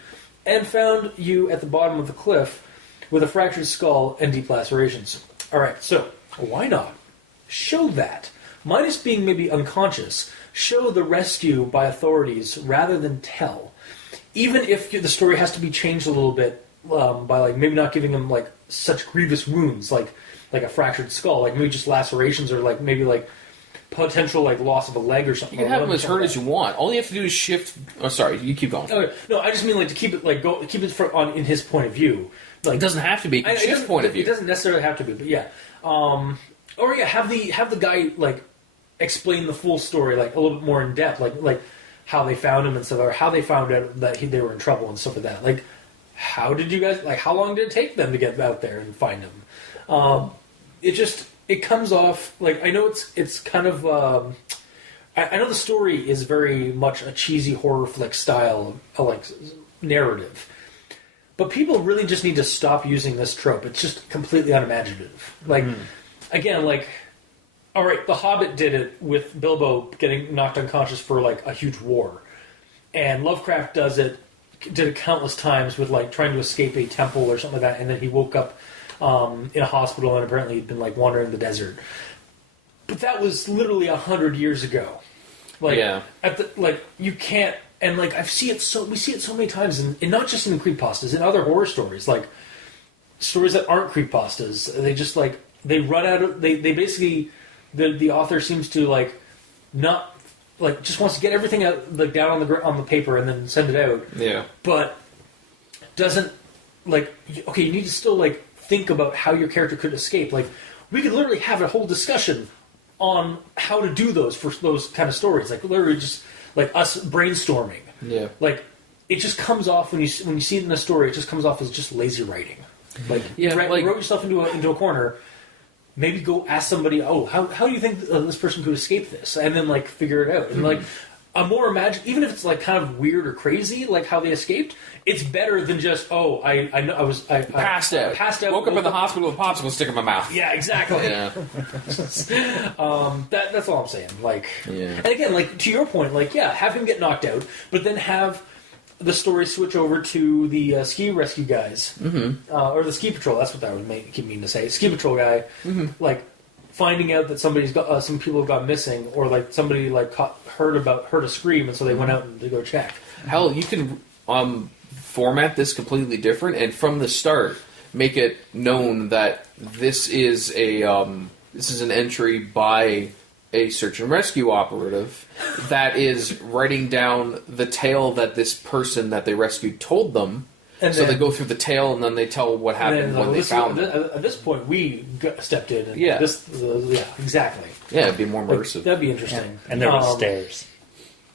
and found you at the bottom of the cliff with a fractured skull and deep lacerations. Alright, so, why not show that? Minus being maybe unconscious, show the rescue by authorities rather than tell. Even if the story has to be changed a little bit by like maybe not giving him like such grievous wounds like a fractured skull, like maybe just lacerations or like maybe like potential like loss of a leg or something. You can have him as hurt as you want. All you have to do is shift. Oh, sorry, you keep going. No, I just mean like to keep it in his point of view. Like, it doesn't have to be. His point of view. It doesn't necessarily have to be, but yeah. Have the guy like explain the full story like a little bit more in depth, like how they found him and stuff, or how they found out that they were in trouble and stuff like that. Like, how did you guys how long did it take them to get out there and find him? It comes off like, I know it's kind of I know the story is very much a cheesy horror flick style like narrative. But people really just need to stop using this trope. It's just completely unimaginative. Like, again, like, all right, The Hobbit did it with Bilbo getting knocked unconscious for, like, a huge war. And Lovecraft did it countless times with, like, trying to escape a temple or something like that, and then he woke up in a hospital and apparently he'd been, like, wandering the desert. But that was literally 100 years ago. Like, yeah. You can't... And like we see it so many times, and not just in creepypastas, in other horror stories, like stories that aren't creepypastas. They just like they run out of they basically the author seems to like not like just wants to get everything out like down on the paper and then send it out. Yeah, but doesn't like okay. You need to still like think about how your character could escape. Like we could literally have a whole discussion on how to do those for those kind of stories. Like literally just. Like us brainstorming. Yeah. Like it just comes off when you see it in a story. It just comes off as just lazy writing. Like you wrote yourself into a corner. Maybe go ask somebody. Oh, how do you think this person could escape this? And then like figure it out. And like a more even if it's like kind of weird or crazy, like how they escaped. It's better than just I passed out. Woke up in the hospital with a popsicle stick in my mouth. Yeah, exactly. Yeah. That's all I'm saying. Like, yeah. And again, like to your point, like have him get knocked out, but then have the story switch over to the ski rescue guys, or the ski patrol. That's what that would keep meaning to say. Ski patrol guy, like finding out that somebody's got some people have gone missing, or like somebody like heard a scream, and so they went out to go check. Hell, you can format this completely different, and from the start, make it known that this is an entry by a search and rescue operative that is writing down the tale that this person that they rescued told them. And so they go through the tale, and then they tell what happened when they found it. At this point, we stepped in. And yeah. Exactly. Yeah, it'd be more immersive. Like, that'd be interesting. Yeah. And there were stairs.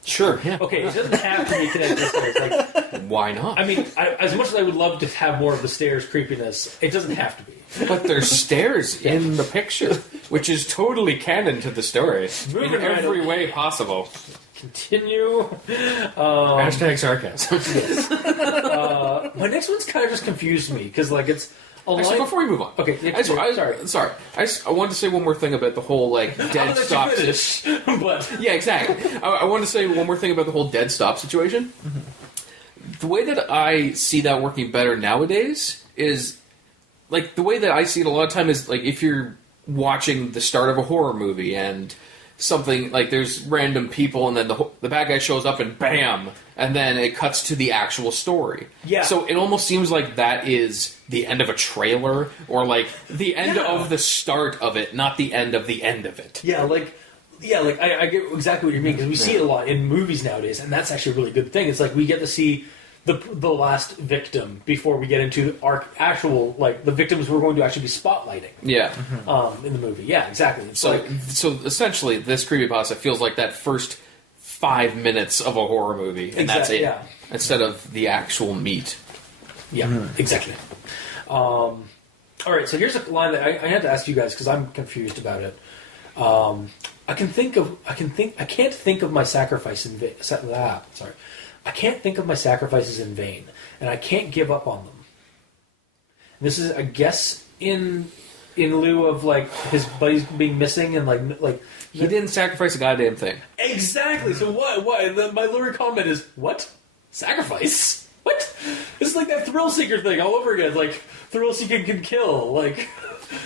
Sure. Yeah. Okay, it doesn't have to be connected to stairs. Like, why not? I mean, as much as I would love to have more of the stairs creepiness, it doesn't have to be. But there's stairs in the picture, which is totally canon to the story in every way possible. Continue. Hashtag sarcasm. My next one's kind of just confused me because, like, it's a line. Actually, before we move on, okay. Sorry. I wanted to say one more thing about the whole like dead stop. But yeah, exactly. I wanted to say one more thing about the whole dead stop situation. The way that I see that working better nowadays is like the way that I see it a lot of time is like if you're watching the start of a horror movie and something like there's random people and then the bad guy shows up and bam, and then it cuts to the actual story. Yeah. So it almost seems like that is the end of a trailer or like the end of the start of it, not the end of it. I get exactly what you mean because we see it a lot in movies nowadays, and that's actually a really good thing. It's like we get to see the last victim before we get into our actual the victims we're going to actually be spotlighting. Yeah. In the movie. Yeah, exactly. It's so essentially, this creepypasta feels like that first 5 minutes of a horror movie, and that's it. Yeah. Instead of the actual meat. Yeah, exactly. All right, so here's a line that I had to ask you guys because I'm confused about it. I can't think of my sacrifice in vain. I can't think of my sacrifices in vain, and I can't give up on them. And this is, I guess, in lieu of his buddies being missing and He didn't sacrifice a goddamn thing. Exactly. So what? And then my lyric comment is what? Sacrifice? What? It's like that thrill seeker thing all over again. Like thrill seeker can kill.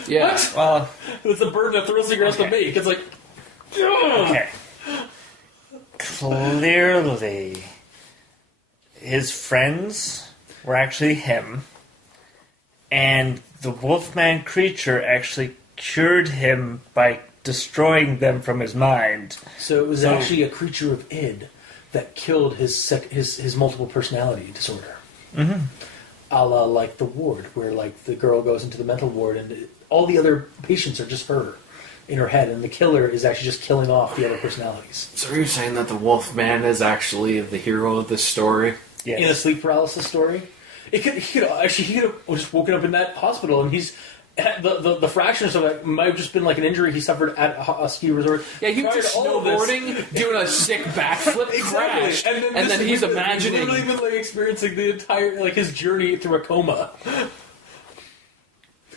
Yeah. What? Well, it's a burden a thrill seeker has to make. It's like. okay. Clearly, his friends were actually him, and the Wolfman creature actually cured him by destroying them from his mind. So it was actually a creature of id that killed his multiple personality disorder. Mm-hmm. A la the ward, where the girl goes into the mental ward and all the other patients are just her in her head, and the killer is actually just killing off the other personalities. So are you saying that the Wolfman is actually the hero of this story? Yes. In a sleep paralysis story, he could have just woken up in that hospital, and he's the fractions of it might have just been an injury he suffered at a ski resort. Yeah, he was just snowboarding, doing a sick backflip, crash, and then he's imagining. He's literally been experiencing the entire his journey through a coma.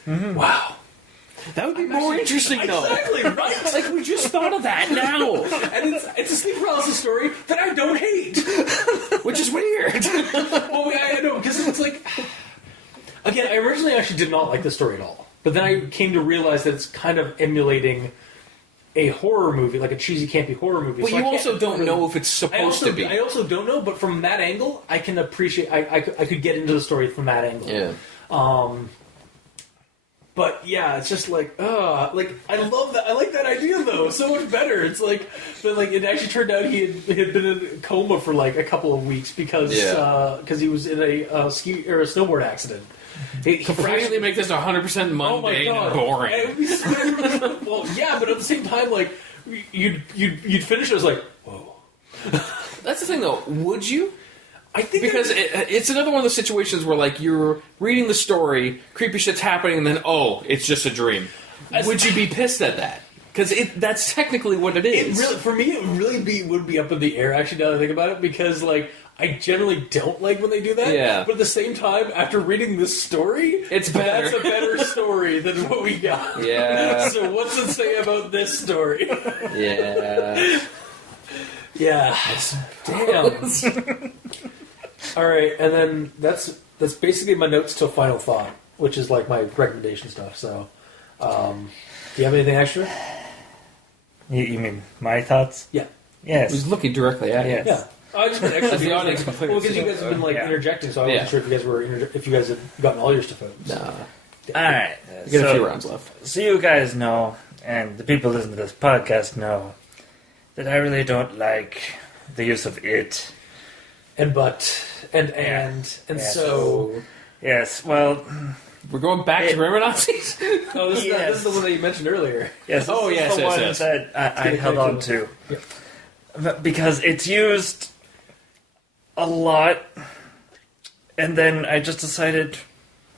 Mm-hmm. Wow. That would be more interesting, though. Exactly, right? We just thought of that now. And it's a sleep paralysis story that I don't hate. Which is weird. Well, I know, because it's again, I originally actually did not like the story at all. But then I came to realize that it's kind of emulating a horror movie, like a cheesy, campy horror movie. But so you also don't know if it's supposed to be. I also don't know, but from that angle, I can appreciate... I could get into the story from that angle. Yeah. But yeah, it's just I love that. I like that idea though so much better. It's it actually turned out he had been in a coma for a couple of weeks because he was in a ski or a snowboard accident. He completely make this 100% mundane and boring. Well, yeah, but at the same time, you'd finish it as whoa. That's the thing though. Would you? I think because it's another one of those situations where you're reading the story, creepy shit's happening, and then it's just a dream. Would you be pissed at that? Because that's technically what it is. For me, it would be up in the air. Actually, now that I think about it, because I generally don't like when they do that. Yeah. But at the same time, after reading this story, it's better. That's a better story than what we got. Yeah. So what's it say about this story? Yeah. Yeah. Damn. All right, and then that's basically my notes to a final thought, which is my recommendation stuff. So, do you have anything extra? You mean my thoughts? Yeah. Yes. He's looking directly at you. Yes. Yeah. I just been extra. The audience completely. Well, because you guys have been interjecting, so I wasn't sure if you guys had gotten all your stuff out. Nah. All right. You got a few rounds left. So you guys know, and the people listening to this podcast know, that I really don't like the use of it. And so... Yes, well... We're going back to River Nazis? Oh, this is the one that you mentioned earlier. Yes, the one that I held on to. Yeah. Because it's used a lot, and then I just decided,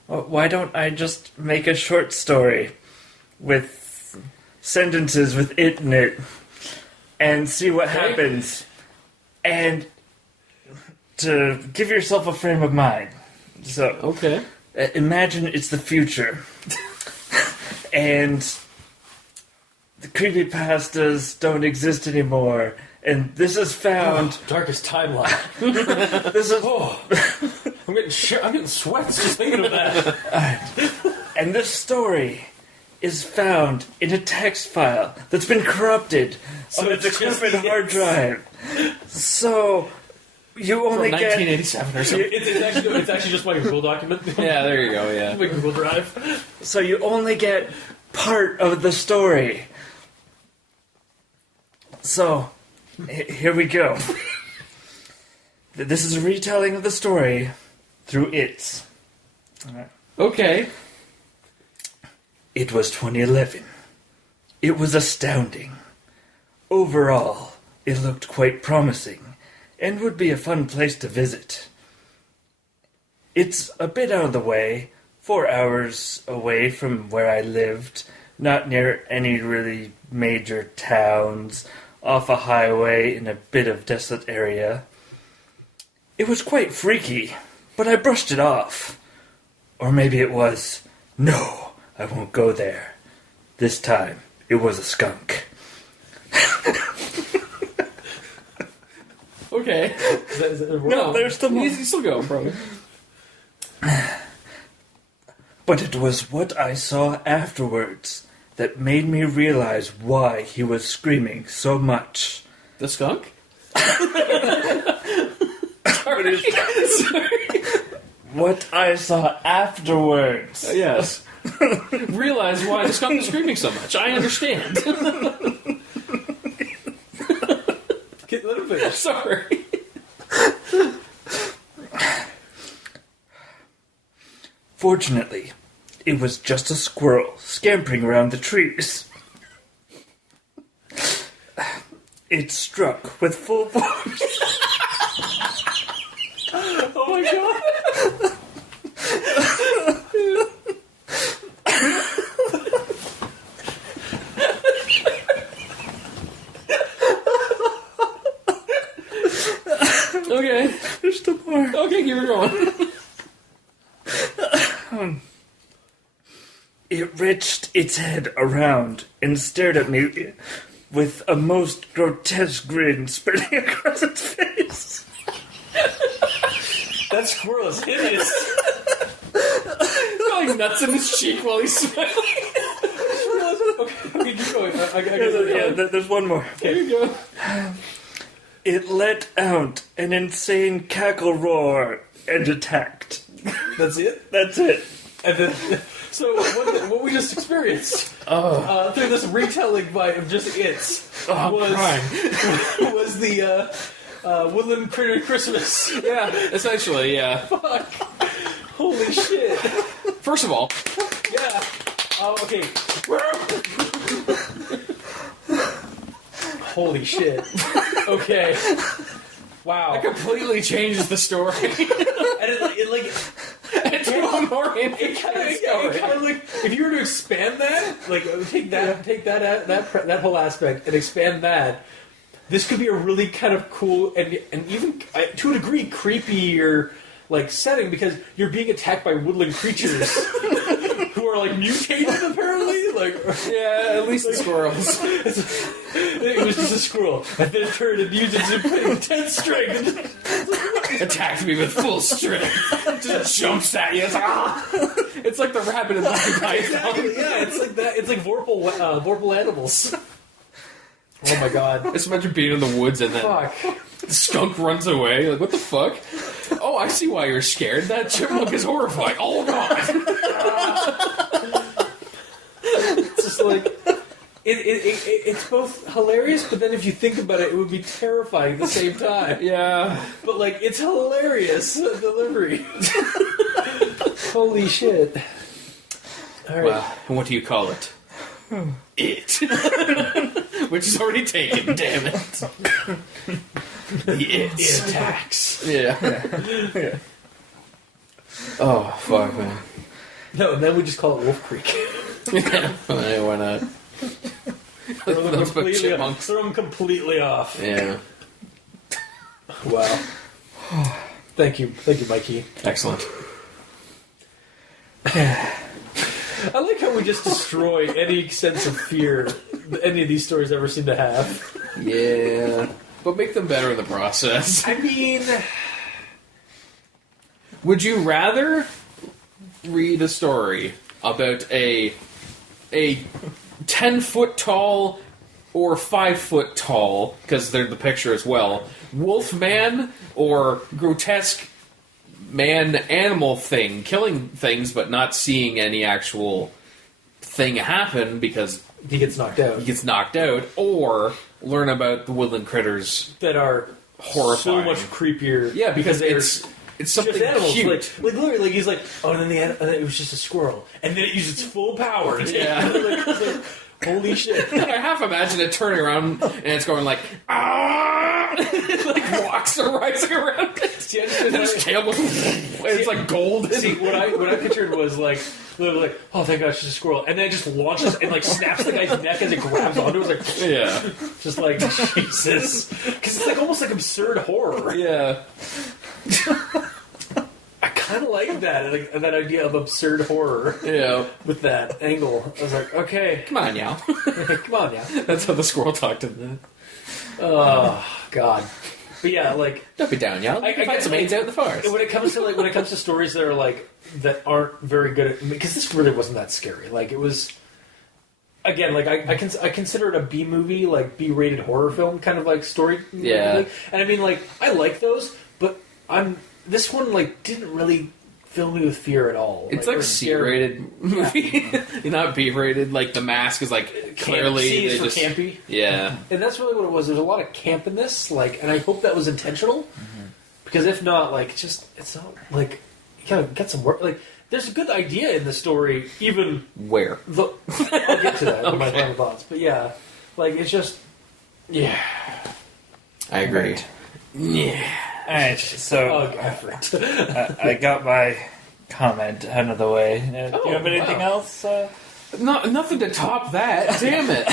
why don't I just make a short story with sentences with it in it, and see what happens. And... to give yourself a frame of mind. So, imagine it's the future. And the creepypastas don't exist anymore. And this is found... darkest timeline. This is... I'm getting sweats just thinking of that. And this story is found in a text file that's been corrupted on a decrepit hard drive. So you only From get 1987 or something. It's actually just my Google document. Yeah, there you go, yeah. My Google Drive. So you only get part of the story. So, here we go. This is a retelling of the story through It's. Alright. Okay. It was 2011. It was astounding. Overall, it looked quite promising and would be a fun place to visit. It's a bit out of the way, 4 hours away from where I lived, not near any really major towns, off a highway in a bit of desolate area. It was quite freaky, but I brushed it off. Or maybe it was, no, I won't go there. This time, it was a skunk. Okay. No, there's the more. You still go, bro. But it was what I saw afterwards that made me realize why he was screaming so much. The skunk? Sorry. What I saw afterwards. Yes. Realize why the skunk is screaming so much. I understand. Let him finish. Sorry. Fortunately, it was just a squirrel scampering around the trees. It struck with full force. Oh my god. Okay. There's still more. Okay, keep it going. It wrenched its head around and stared at me with a most grotesque grin spreading across its face. That squirrel is hideous. He's got nuts in his cheek while he's smiling. Okay, keep going. I There's one more. There you go. It let out an insane cackle roar and attacked. That's it? That's it. And then, so what we just experienced through this retelling of just It's was the Woodland Critter Christmas. Yeah, essentially, yeah. Fuck. Holy shit. First of all, Yeah. Oh, okay. Holy shit. Okay. Wow. that completely changes the story. And It's one more it kind of like, if you were to expand that, like take that whole aspect and expand that, this could be a really kind of cool and even to a degree creepier like setting, because you're being attacked by woodland creatures who are like mutated apparently. Like, Yeah, at least the squirrels. it was just a squirrel, and then it turned and used its intense strength. Attacked me with full strength. Just jumps at you. It's like, ah! It's like the rabbit in the Python. Exactly. Yeah, it's like that. It's like vorpal animals. Oh my god. Just imagine being in the woods and then Fuck. the skunk runs away. Like, what the fuck? Oh, I see why you're scared. That chipmunk is horrifying. Oh god. It's just like it's both hilarious, but then if you think about it, it would be terrifying at the same time. Yeah. But like, it's hilarious delivery. Holy shit! All right. Well, and what do you call it? It. Which is already taken. Damn it. It attacks. Yeah. Oh fuck, man. No, and then we just call it Wolf Creek. Yeah. Why not? Throw them completely off. Yeah. Wow. Thank you, Mikey. Excellent. I like how we just destroy any sense of fear any of these stories ever seem to have. Yeah. But make them better in the process. I mean, Would you rather read a story about a a 10-foot tall or 5-foot tall, because they're the picture as well, Wolfman or grotesque man-animal thing, killing things but not seeing any actual thing happen because he gets knocked out. Or learn about the woodland critters that are horrifying. so much creepier. Yeah, because they're it's something just animals. cute. Like literally, like he's like, oh, and then it was just a squirrel, and then it used its full power. Yeah. like, holy shit! I half imagine it turning around and it's going like, ah, like rocks are rising around it. See, and its tail goes, it's like gold. See, what I pictured was like, literally like, oh, thank God, it's just a squirrel, and then it just launches and like snaps the guy's neck as it grabs onto it. It's like, yeah, just like Jesus, because it's like almost like absurd horror. Yeah. I kind of like that idea of absurd horror. Yeah, with that angle, I was like, okay, come on, y'all. come on, yeah. That's how the squirrel talked to them. Oh God, but yeah, like don't be down, y'all. I find some aids out in the forest. When it comes to stories that are like that aren't very good at, because this really wasn't that scary. Like it was. Again, like I consider it a B movie, like B-rated horror film kind of like story. Yeah, movie. And I mean, like I like those, but this one like didn't really fill me with fear at all. It's like C-rated movie, not B-rated. Like The Mask is like clearly C is they for just campy. Yeah, and that's really what it was. There's a lot of camp in this, like, and I hope that was intentional, because if not, like, it's not like you gotta get some work. Like, there's a good idea in the story, even where I'll get to that in my final thoughts. But yeah, like it's just I agree. Right. Yeah. Alright, so effort. I got my comment out of the way. Do you have anything wow. else? Nothing to top that. Damn it!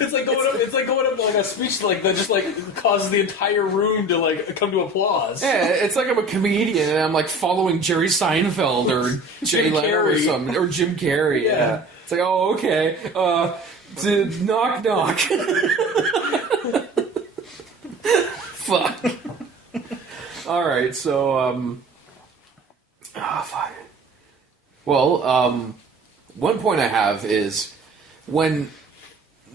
It's like going up to like a speech like that just like causes the entire room to like come to applause. Yeah, it's like I'm a comedian and I'm like following Jerry Seinfeld or Jay Leno or something, or Jim Carrey. Yeah. It's like, oh, okay. Knock knock. Fuck. All right, so fuck. Well, one point I have is when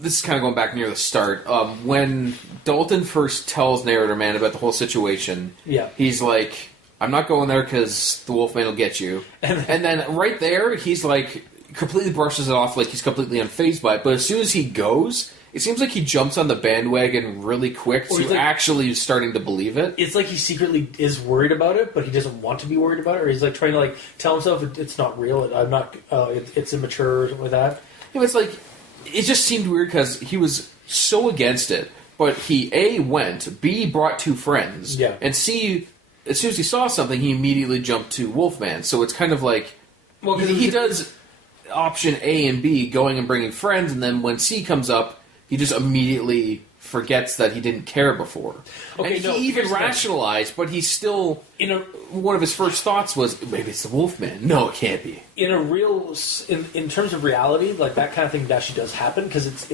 this is kind of going back near the start. When Dalton first tells Narrator Man about the whole situation, he's like, "I'm not going there because the Wolfman will get you." And then right there, he's like, completely brushes it off like he's completely unfazed by it. But as soon as he goes, it seems like he jumps on the bandwagon really quick to like, actually starting to believe it. It's like he secretly is worried about it, but he doesn't want to be worried about it, or he's like trying to like tell himself it's not real. I'm not. It's immature or something like that. Yeah, it's like it just seemed weird because he was so against it, but he A went, B brought two friends, and C, as soon as he saw something, he immediately jumped to Wolfman. So it's kind of like he does option A and B, going and bringing friends, and then when C comes up, he just immediately forgets that he didn't care before. Okay, and he even rationalized, but he's still... one of his first thoughts was, maybe it's the Wolfman. No, it can't be. In a real... In terms of reality, like, that kind of thing actually does happen, because it's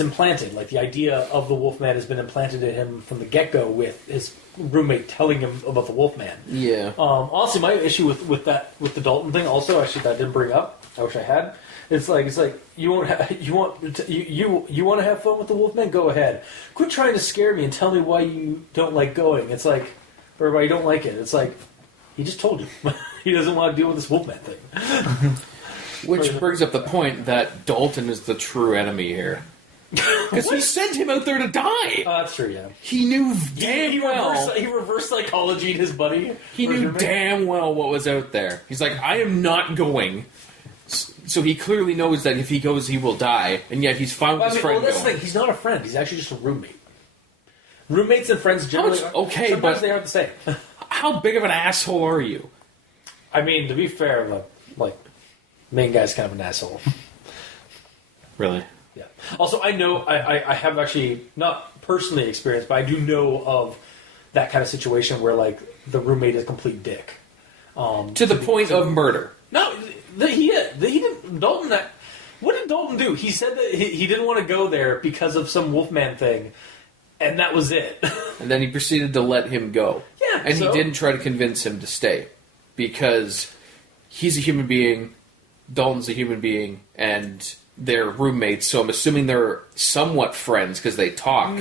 implanted. Like, the idea of the Wolfman has been implanted in him from the get-go with his roommate telling him about the Wolfman. Yeah. Honestly, my issue with the Dalton thing also, actually, that I didn't bring up. I wish I had. It's like you want to have fun with the Wolfman? Go ahead. Quit trying to scare me and tell me why you don't like going. It's like, or why you don't like it. It's like he just told you he doesn't want to deal with this Wolfman thing. Which brings up the point that Dalton is the true enemy here. Because he sent him out there to die. That's true, yeah. He knew damn well. He reversed psychology his buddy. He knew damn well what was out there. He's like, I am not going. So he clearly knows that if he goes, he will die, and yet he's fine with his friend going. That's the thing. He's not a friend. He's actually just a roommate. Roommates and friends generally sometimes they aren't the same. How big of an asshole are you? I mean, to be fair, the main guy's kind of an asshole. Really? Yeah. Also, I know I have actually not personally experienced, but I do know of that kind of situation where like the roommate is a complete dick. To the point of murder. No. He didn't. Dalton. What did Dalton do? He said that he didn't want to go there because of some Wolfman thing, and that was it. And then he proceeded to let him go. Yeah, and he didn't try to convince him to stay because he's a human being. Dalton's a human being, and they're roommates, so I'm assuming they're somewhat friends because they talk.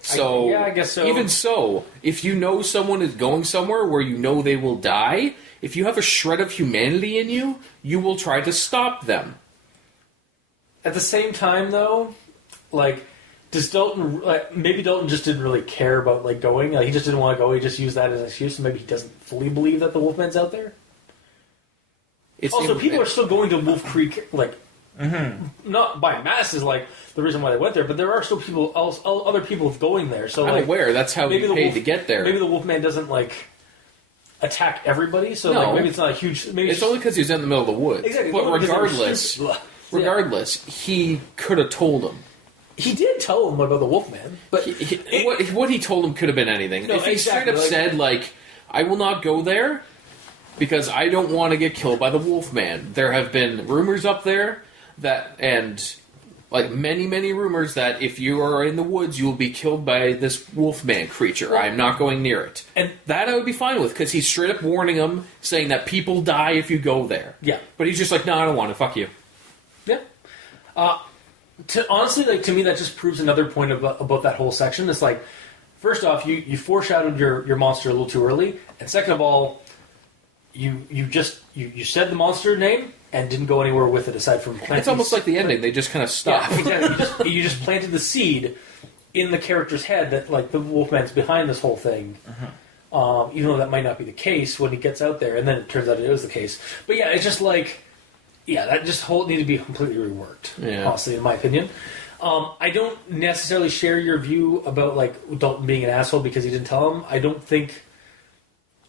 So, I guess so. Even so, if you know someone is going somewhere where you know they will die, if you have a shred of humanity in you, you will try to stop them. At the same time, though, like, does Dalton... maybe Dalton just didn't really care about, like, going. Like, he just didn't want to go. He just used that as an excuse, and maybe he doesn't fully believe that the Wolfman's out there. Also, people are still going to Wolf Creek, like... Not by masses, like the reason why they went there, but there are still people, other people going there. So I'm like, aware that's how they paid to get there. Maybe the Wolfman doesn't like attack everybody, so No. like maybe it's not a huge. Maybe It's only because he's in the middle of the woods. Exactly. But Well, because they were regardless, stupid. he could have told him. He did tell him about the Wolfman, but What he told him could have been anything. No, if he exactly, straight up like- said, like, I will not go there because I don't want to get killed by the Wolfman. There have been rumors up there and like many, many rumors that if you are in the woods, you will be killed by this Wolfman creature. Well, I'm not going near it. and that I would be fine with, because he's straight up warning him, saying that people die if you go there. Yeah. But he's just like, no, I don't want to. Fuck you. yeah. Honestly, like to me, that just proves another point about that whole section. It's like, first off, you foreshadowed your monster a little too early, and second of all, you said the monster name and didn't go anywhere with it aside from planting. It's almost like the ending. They just kind of stop. Yeah, exactly. You just planted the seed in the character's head that like the Wolfman's behind this whole thing. Even though that might not be the case when he gets out there, and then it turns out it is the case. But yeah, it's just like, that just needed to be completely reworked. Yeah. Honestly, in my opinion. I don't necessarily share your view about like Dalton being an asshole because he didn't tell him. I don't think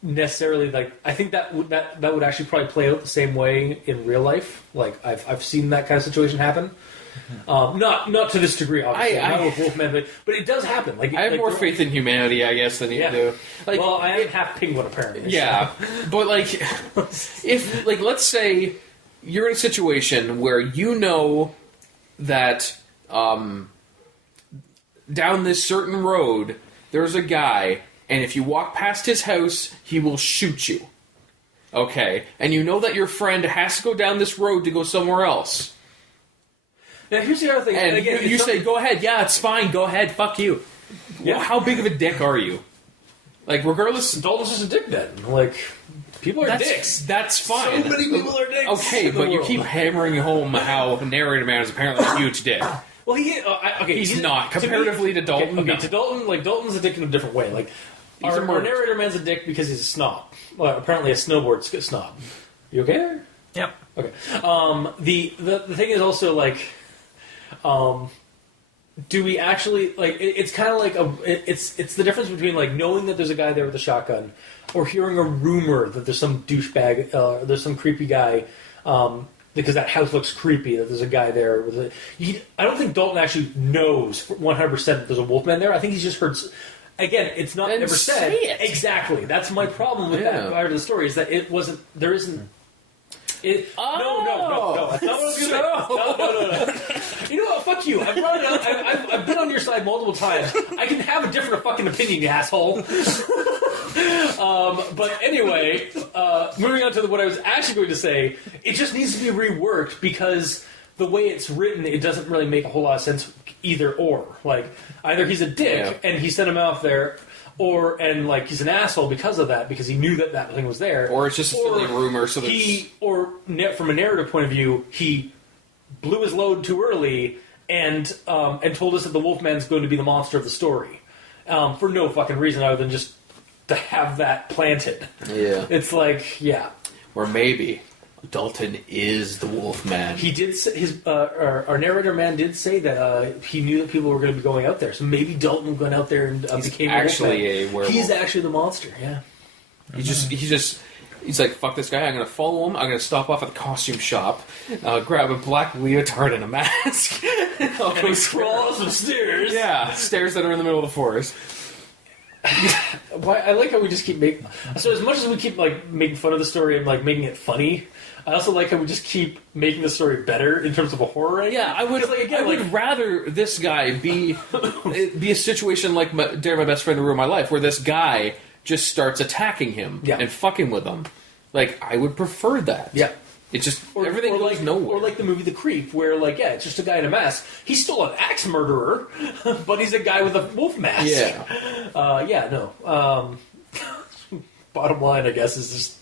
necessarily like I think that would actually probably play out the same way in real life. Like I've seen that kind of situation happen. Not to this degree, obviously. Not with Wolfman, but it does happen. Like I have like, more faith in humanity, I guess, than you do. Like, well, I am half penguin apparently. yeah, but like, if like, let's say you're in a situation where you know that down this certain road there's a guy, and if you walk past his house, he will shoot you. Okay, and you know that your friend has to go down this road to go somewhere else. Now here's the other thing. And again, you say, go ahead, yeah, it's fine, go ahead, fuck you. Yeah. Well, how big of a dick are you? Like, regardless... Dalton's just a dick then. Like, people are dicks. That's fine. So many people are dicks. Okay, in the but you world. keep hammering home how Narrator Man is apparently a huge dick. Well, he's not. Comparatively to Dalton, Okay, no. to Dalton, like Dalton's a dick in a different way. Like He's our a murderer. narrator man's a dick because he's a snob. Well, apparently a snowboard snob. You okay there? Yep. Okay. The thing is also like, do we actually like? It's kind of like it's the difference between like knowing that there's a guy there with a shotgun, or hearing a rumor that there's some douchebag, there's some creepy guy. Because that house looks creepy, that there's a guy there. I don't think Dalton actually knows 100% that there's a Wolfman there. I think he's just heard... Again, it's not Then ever said. say it. Exactly. That's my problem with that part of the story, is that it wasn't... There isn't... No. That's not what I was going to say. No. You know what? Fuck you. I've been on your side multiple times. I can have a different fucking opinion, you asshole. But anyway, moving on to what I was actually going to say, it just needs to be reworked because the way it's written, it doesn't really make a whole lot of sense either or. Like, either he's a dick and he sent him out there, and like he's an asshole because of that, because he knew that thing was there. Or it's just a silly rumor. So from a narrative point of view, he blew his load too early and told us that the Wolfman's going to be the monster of the story for no fucking reason other than just to have that planted. Yeah. It's like, yeah. Or maybe Dalton is the Wolfman. He did say, our narrator man did say that he knew that people were going to be going out there, so maybe Dalton went out there and became actually a a Wolfman. werewolf. He's actually the monster, yeah. He's like, fuck this guy, I'm going to follow him, I'm going to stop off at the costume shop, grab a black leotard and a mask, and I'll go Crawl up some stairs. Yeah, stairs that are in the middle of the forest. I like how we just keep making... So as much as we keep like making fun of the story and like making it funny, I also like how we just keep making the story better in terms of a horror angle. Yeah, I would rather this guy be a situation like Dare My Best Friend to Ruin My Life, where this guy just starts attacking him and fucking with him. Like, I would prefer that. Yeah. It just everything goes like, nowhere. Or like the movie The Creep, where like it's just a guy in a mask. He's still an axe murderer, but he's a guy with a wolf mask. Bottom line, I guess, is just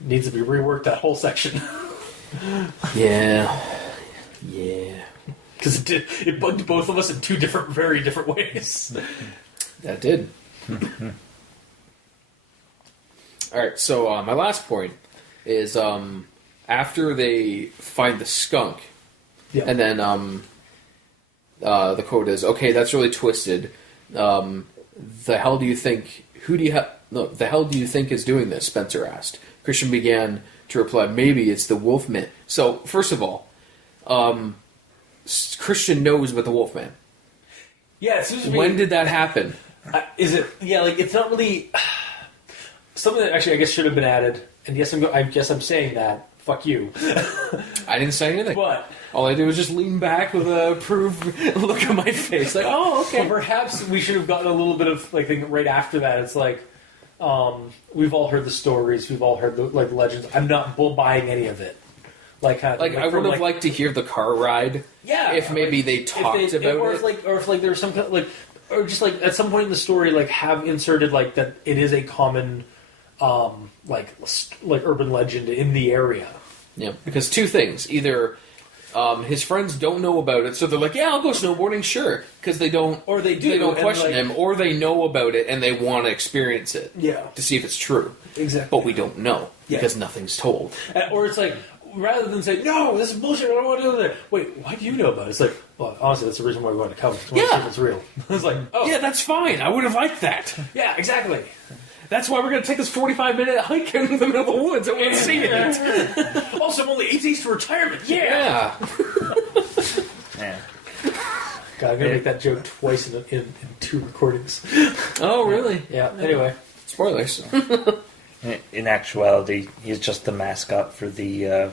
needs to be reworked, that whole section. Yeah. Because it bugged both of us in two very different ways. That did. Alright, so my last point is after they find the skunk, and then the quote is, okay, that's really twisted. The hell do you think... the hell do you think is doing this? Spencer asked. Christian began to reply, maybe it's the Wolfman. So, first of all, Christian knows about the Wolfman. Yeah, it seems to be... When did that happen? Is it... Yeah, like, it's not really... Something that actually, I guess, should have been added, and yes, I guess I'm saying that. Fuck you. I didn't say anything. But... All I did was just lean back with a approved look on my face. Like, oh, okay. Well, perhaps we should have gotten a little bit of, like, thing right after that. It's like, we've all heard the stories, we've all heard the, like, legends. I'm not buying any of it. Like I would have liked to hear the car ride. Yeah. If maybe they talked about or it. If there was some kind of, like, or just, like, at some point in the story, like, have inserted, like, that it is a common, like urban legend in the area. Yeah, because two things. Either his friends don't know about it, so they're like, yeah, I'll go snowboarding, sure. Because they don't... Or they do. They don't question him, or they know about it and they want to experience it. Yeah. To see if it's true. Exactly. But we don't know, because nothing's told. Or it's like, rather than say, no, this is bullshit, I don't want to do that. Wait, why do you know about it? It's like, well, honestly, that's the reason why we want to come. We want to see if it's real. It's like, oh. Yeah, that's fine. I would have liked that. Yeah, exactly. That's why we're going to take this 45-minute hike in the middle of the woods. I want to see it. Also, I'm only 8 days to retirement. Yeah. Yeah. God, I'm going to make that joke twice in 2 recordings. Oh, really? Yeah, anyway. Spoilers. In actuality, he's just the mascot for the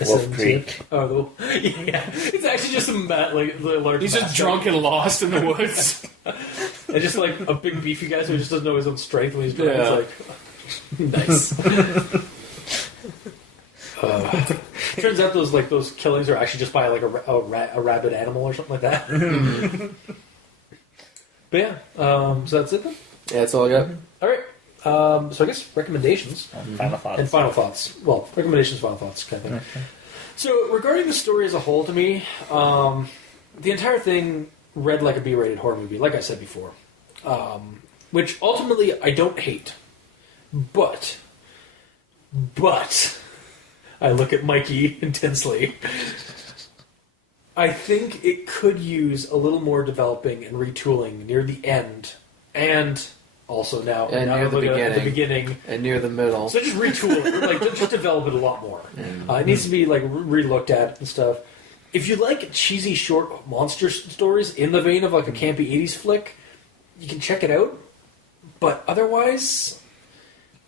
Wolf Creek. Oh, yeah. It's actually just a large He's just mascot. drunk and lost in the woods. And just like a big beefy guy who just doesn't know his own strength when he's drunk. Yeah. It's like, nice. Turns out those killings are actually just by like a rabid animal or something like that. But yeah, so that's it then? Yeah, that's all I got. All right. So I guess recommendations. Final thoughts. And final thoughts. Well, recommendations, final thoughts kind of thing. Okay. So regarding the story as a whole, to me, the entire thing read like a B-rated horror movie, like I said before. Which ultimately I don't hate. But I look at Mikey intensely. I think it could use a little more developing and retooling near the end, and also now And near the beginning, and near the middle. So just retool it, like just develop it a lot more. It needs to be like re-looked at and stuff. If you like cheesy short monster stories in the vein of like a campy 80s flick, you can check it out. But otherwise,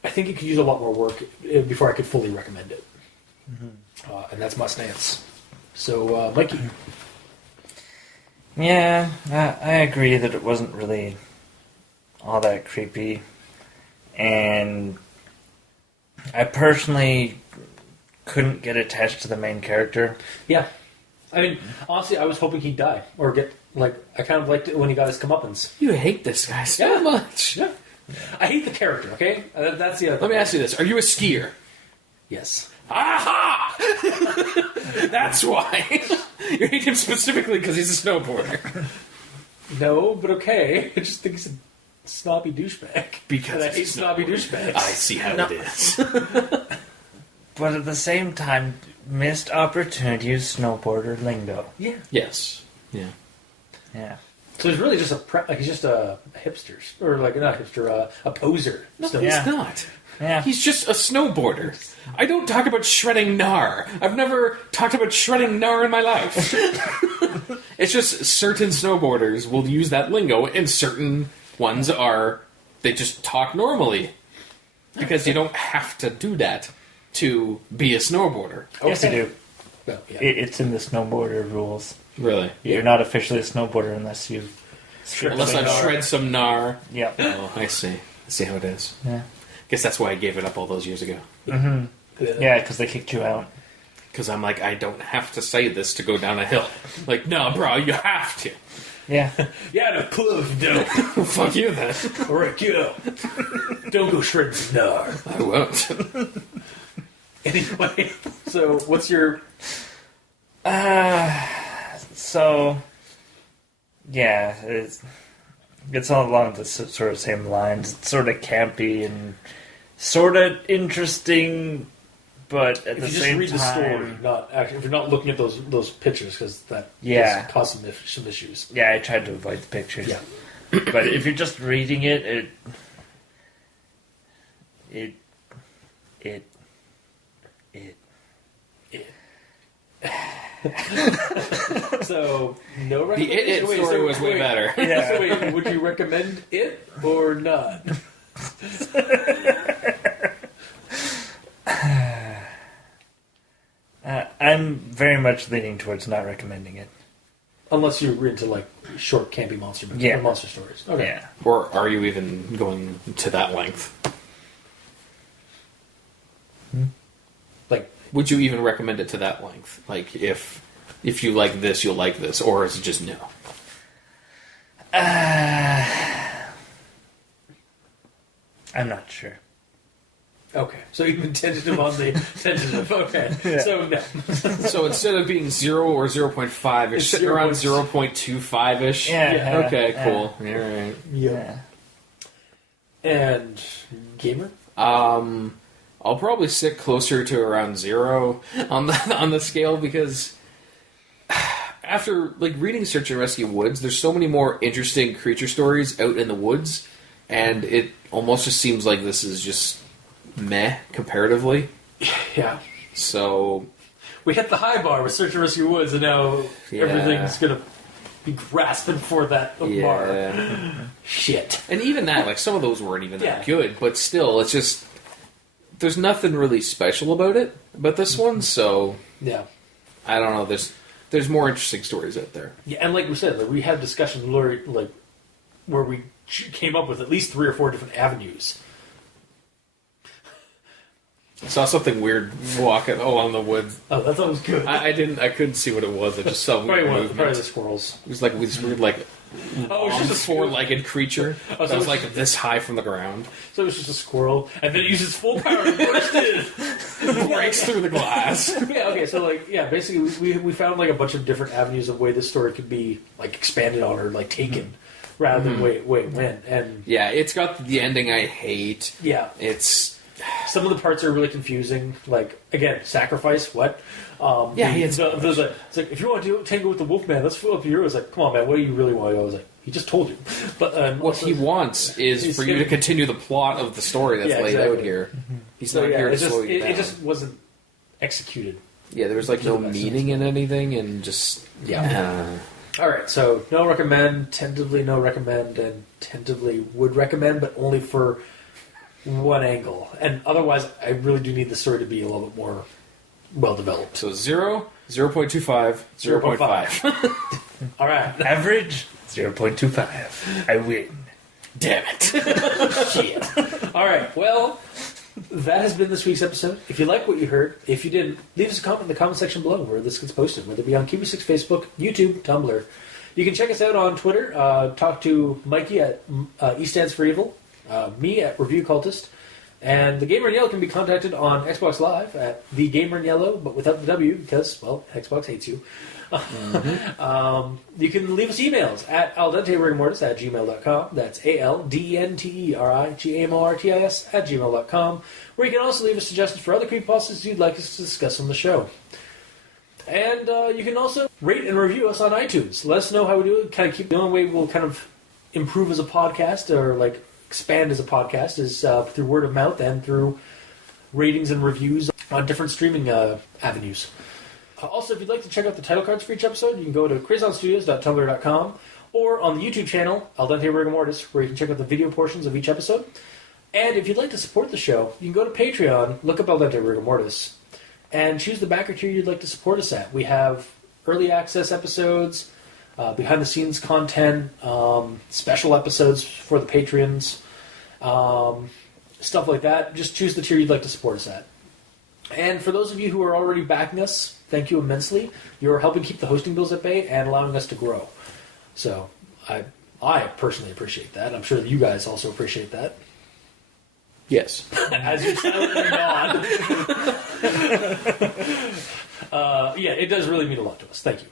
I think it could use a lot more work before I could fully recommend it. And that's my stance. So, Mikey. Yeah, I agree that it wasn't really all that creepy. And I personally couldn't get attached to the main character. Yeah. I mean, honestly, I was hoping he'd die. Or get, like, I kind of liked it when he got his comeuppance. You hate this guy so much. Yeah. I hate the character, okay? That's the other thing. Let me ask you this. Are you a skier? Yes. Aha! That's why. You hate him specifically because he's a snowboarder. No, but okay. I just think he's a snobby douchebag. Because and I hate snobby douchebags. I see how it is. But at the same time, missed opportunities snowboarder lingo. Yeah. Yes. Yeah. Yeah. So he's really just he's just a hipster, or like not a hipster, a poser. No, Yeah. he's not. Yeah. He's just a snowboarder. I don't talk about shredding gnar. I've never talked about shredding gnar in my life. It's just certain snowboarders will use that lingo, and certain ones they just talk normally. Because you don't have to do that to be a snowboarder. Yes, you do. Well, yeah. It's in the snowboarder rules. Really? You're not officially a snowboarder unless you... Unless I shred some gnar. Yeah. Oh, I see. I see how it is. Yeah. Guess that's why I gave it up all those years ago. Mm-hmm. Yeah, because they kicked you out. Because I'm like, I don't have to say this to go down a hill. Like, no, bro, you have to. Yeah. Yeah, the club, don't. Fuck you then. All right, get out. Don't go shredding Snar. I won't. Anyway, so what's your... So, yeah, it's all along the sort of same lines. It's sort of campy and sort of interesting, but at If the you just same read time, the story, not actually, if you're not looking at those pictures, because that Yeah. does cause some issues. yeah, I tried to avoid the pictures. Yeah. But if you're just reading it. So, no The recommendation. It story was way better. Yeah. So wait, would you recommend it or not? I'm very much leaning towards not recommending it. Unless you're into like short campy monster movies, Yeah. or monster stories. Okay. Yeah. Or are you even going to that length? Like, Would you even recommend it to that length? Like, if you like this, you'll like this, or is it just no? I'm not sure. okay. So even tentative on the tentative. Okay. Yeah. So no. So instead of being 0 or 0.5, you're It's sitting around 0. 0.25-ish? Yeah. Okay, Yeah. cool. All right. Yeah. And gamer. I'll probably sit closer to around 0 on the scale because after like reading Search and Rescue Woods, there's so many more interesting creature stories out in the woods, and it almost just seems like this is just meh comparatively. Yeah. So We hit the high bar with Search and Rescue Woods, and now Yeah. everything's gonna be grasping for that bar. yeah, Shit. and even that, like some of those weren't even that Yeah. good, but still, it's just there's nothing really special about this one. So Yeah. I don't know. There's more interesting stories out there. Yeah, and like we said, like, we had discussions like where we came up with at least 3 or 4 different avenues. I saw something weird walking along the woods. Oh, that was good. I couldn't see what it was. I just saw probably weird one of the, probably movement. the squirrels. It was like this weird, like Oh, it's just a squirrel. four-legged creature Oh, so that was it's like just- this high from the ground. So it was just a squirrel, and then it uses full power to burst in. Breaks through the glass. Yeah, okay, so like, yeah, basically we found like a bunch of different avenues of way this story could be like expanded on or like taken, rather than way it went. And Yeah, it's got the ending I hate. yeah, It's some of the parts are really confusing. Like again, sacrifice what? Yeah, he had so much. it's like if you want to tango with the Wolfman, let's fill up your. It's like, come on, man, what do you really want? I was like, he just told you. But what he wants is he's for you to gonna- continue the plot of the story that's Yeah, laid exactly. out here. He's So not yeah, here to it just slow you down. it just wasn't executed. Yeah, there was like no Doesn't make meaning in anything, and just All right, so no recommend, tentatively no recommend, and tentatively would recommend, but only for one angle. And otherwise, I really do need the story to be a little bit more well developed. So 0, 0.25, 0.5. All right, Average 0.25. I win. Damn it. shit. All right, well, that has been this week's episode. If you like what you heard, if you didn't, leave us a comment in the comment section below where this gets posted, whether it be on Cubie6 Facebook, YouTube, Tumblr. You can check us out on Twitter. Talk to Mikey at E Stands for Evil, me at Review Cultist, and the Gamer in Yellow can be contacted on Xbox Live at the Gamer in Yellow, but without the W because, well, Xbox hates you. You can leave us emails at aldenterigamortis@gmail.com. That's aldenterigamortis@gmail.com, where you can also leave us suggestions for other creepypastas you'd like us to discuss on the show. And you can also rate and review us on iTunes. Let us know how we do it. Kind of keep the only way we'll kind of improve as a podcast or like expand as a podcast is through word of mouth and through ratings and reviews on different streaming avenues. Also, if you'd like to check out the title cards for each episode, you can go to crazonstudios.tumblr.com or on the YouTube channel, Al Dente Rigor Mortis, where you can check out the video portions of each episode. And if you'd like to support the show, you can go to Patreon, look up Al Dente Rigor Mortis, and choose the backer tier you'd like to support us at. We have early access episodes, behind-the-scenes content, special episodes for the patrons, stuff like that. Just choose the tier you'd like to support us at. And for those of you who are already backing us, thank you immensely. You're helping keep the hosting bills at bay and allowing us to grow. So I personally appreciate that. I'm sure that you guys also appreciate that. Yes. As you silently nod. Yeah, it does really mean a lot to us. Thank you.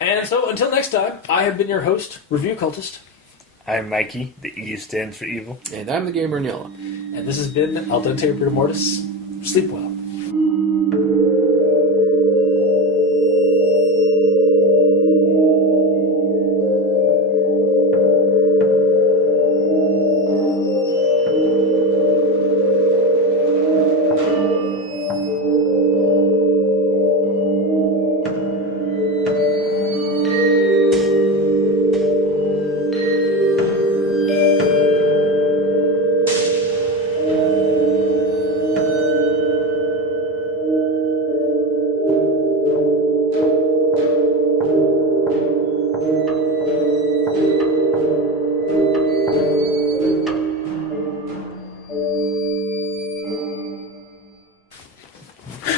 And so, until next time, I have been your host, Review Cultist. I'm Mikey. The E stands for evil. And I'm the Gamer in Yellow. And this has been Al Dente Rigor Mortis. Sleep well.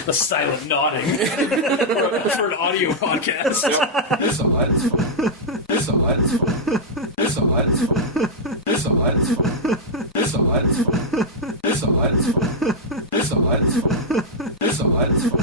The silent nodding for an audio podcast. It's alright, it's fine. It's alright, it's fine. It's alright, it's fine. It's alright, it's fine. It's alright, it's fine. It's alright, it's fine. It's alright, it's fine. It's alright, it's fine.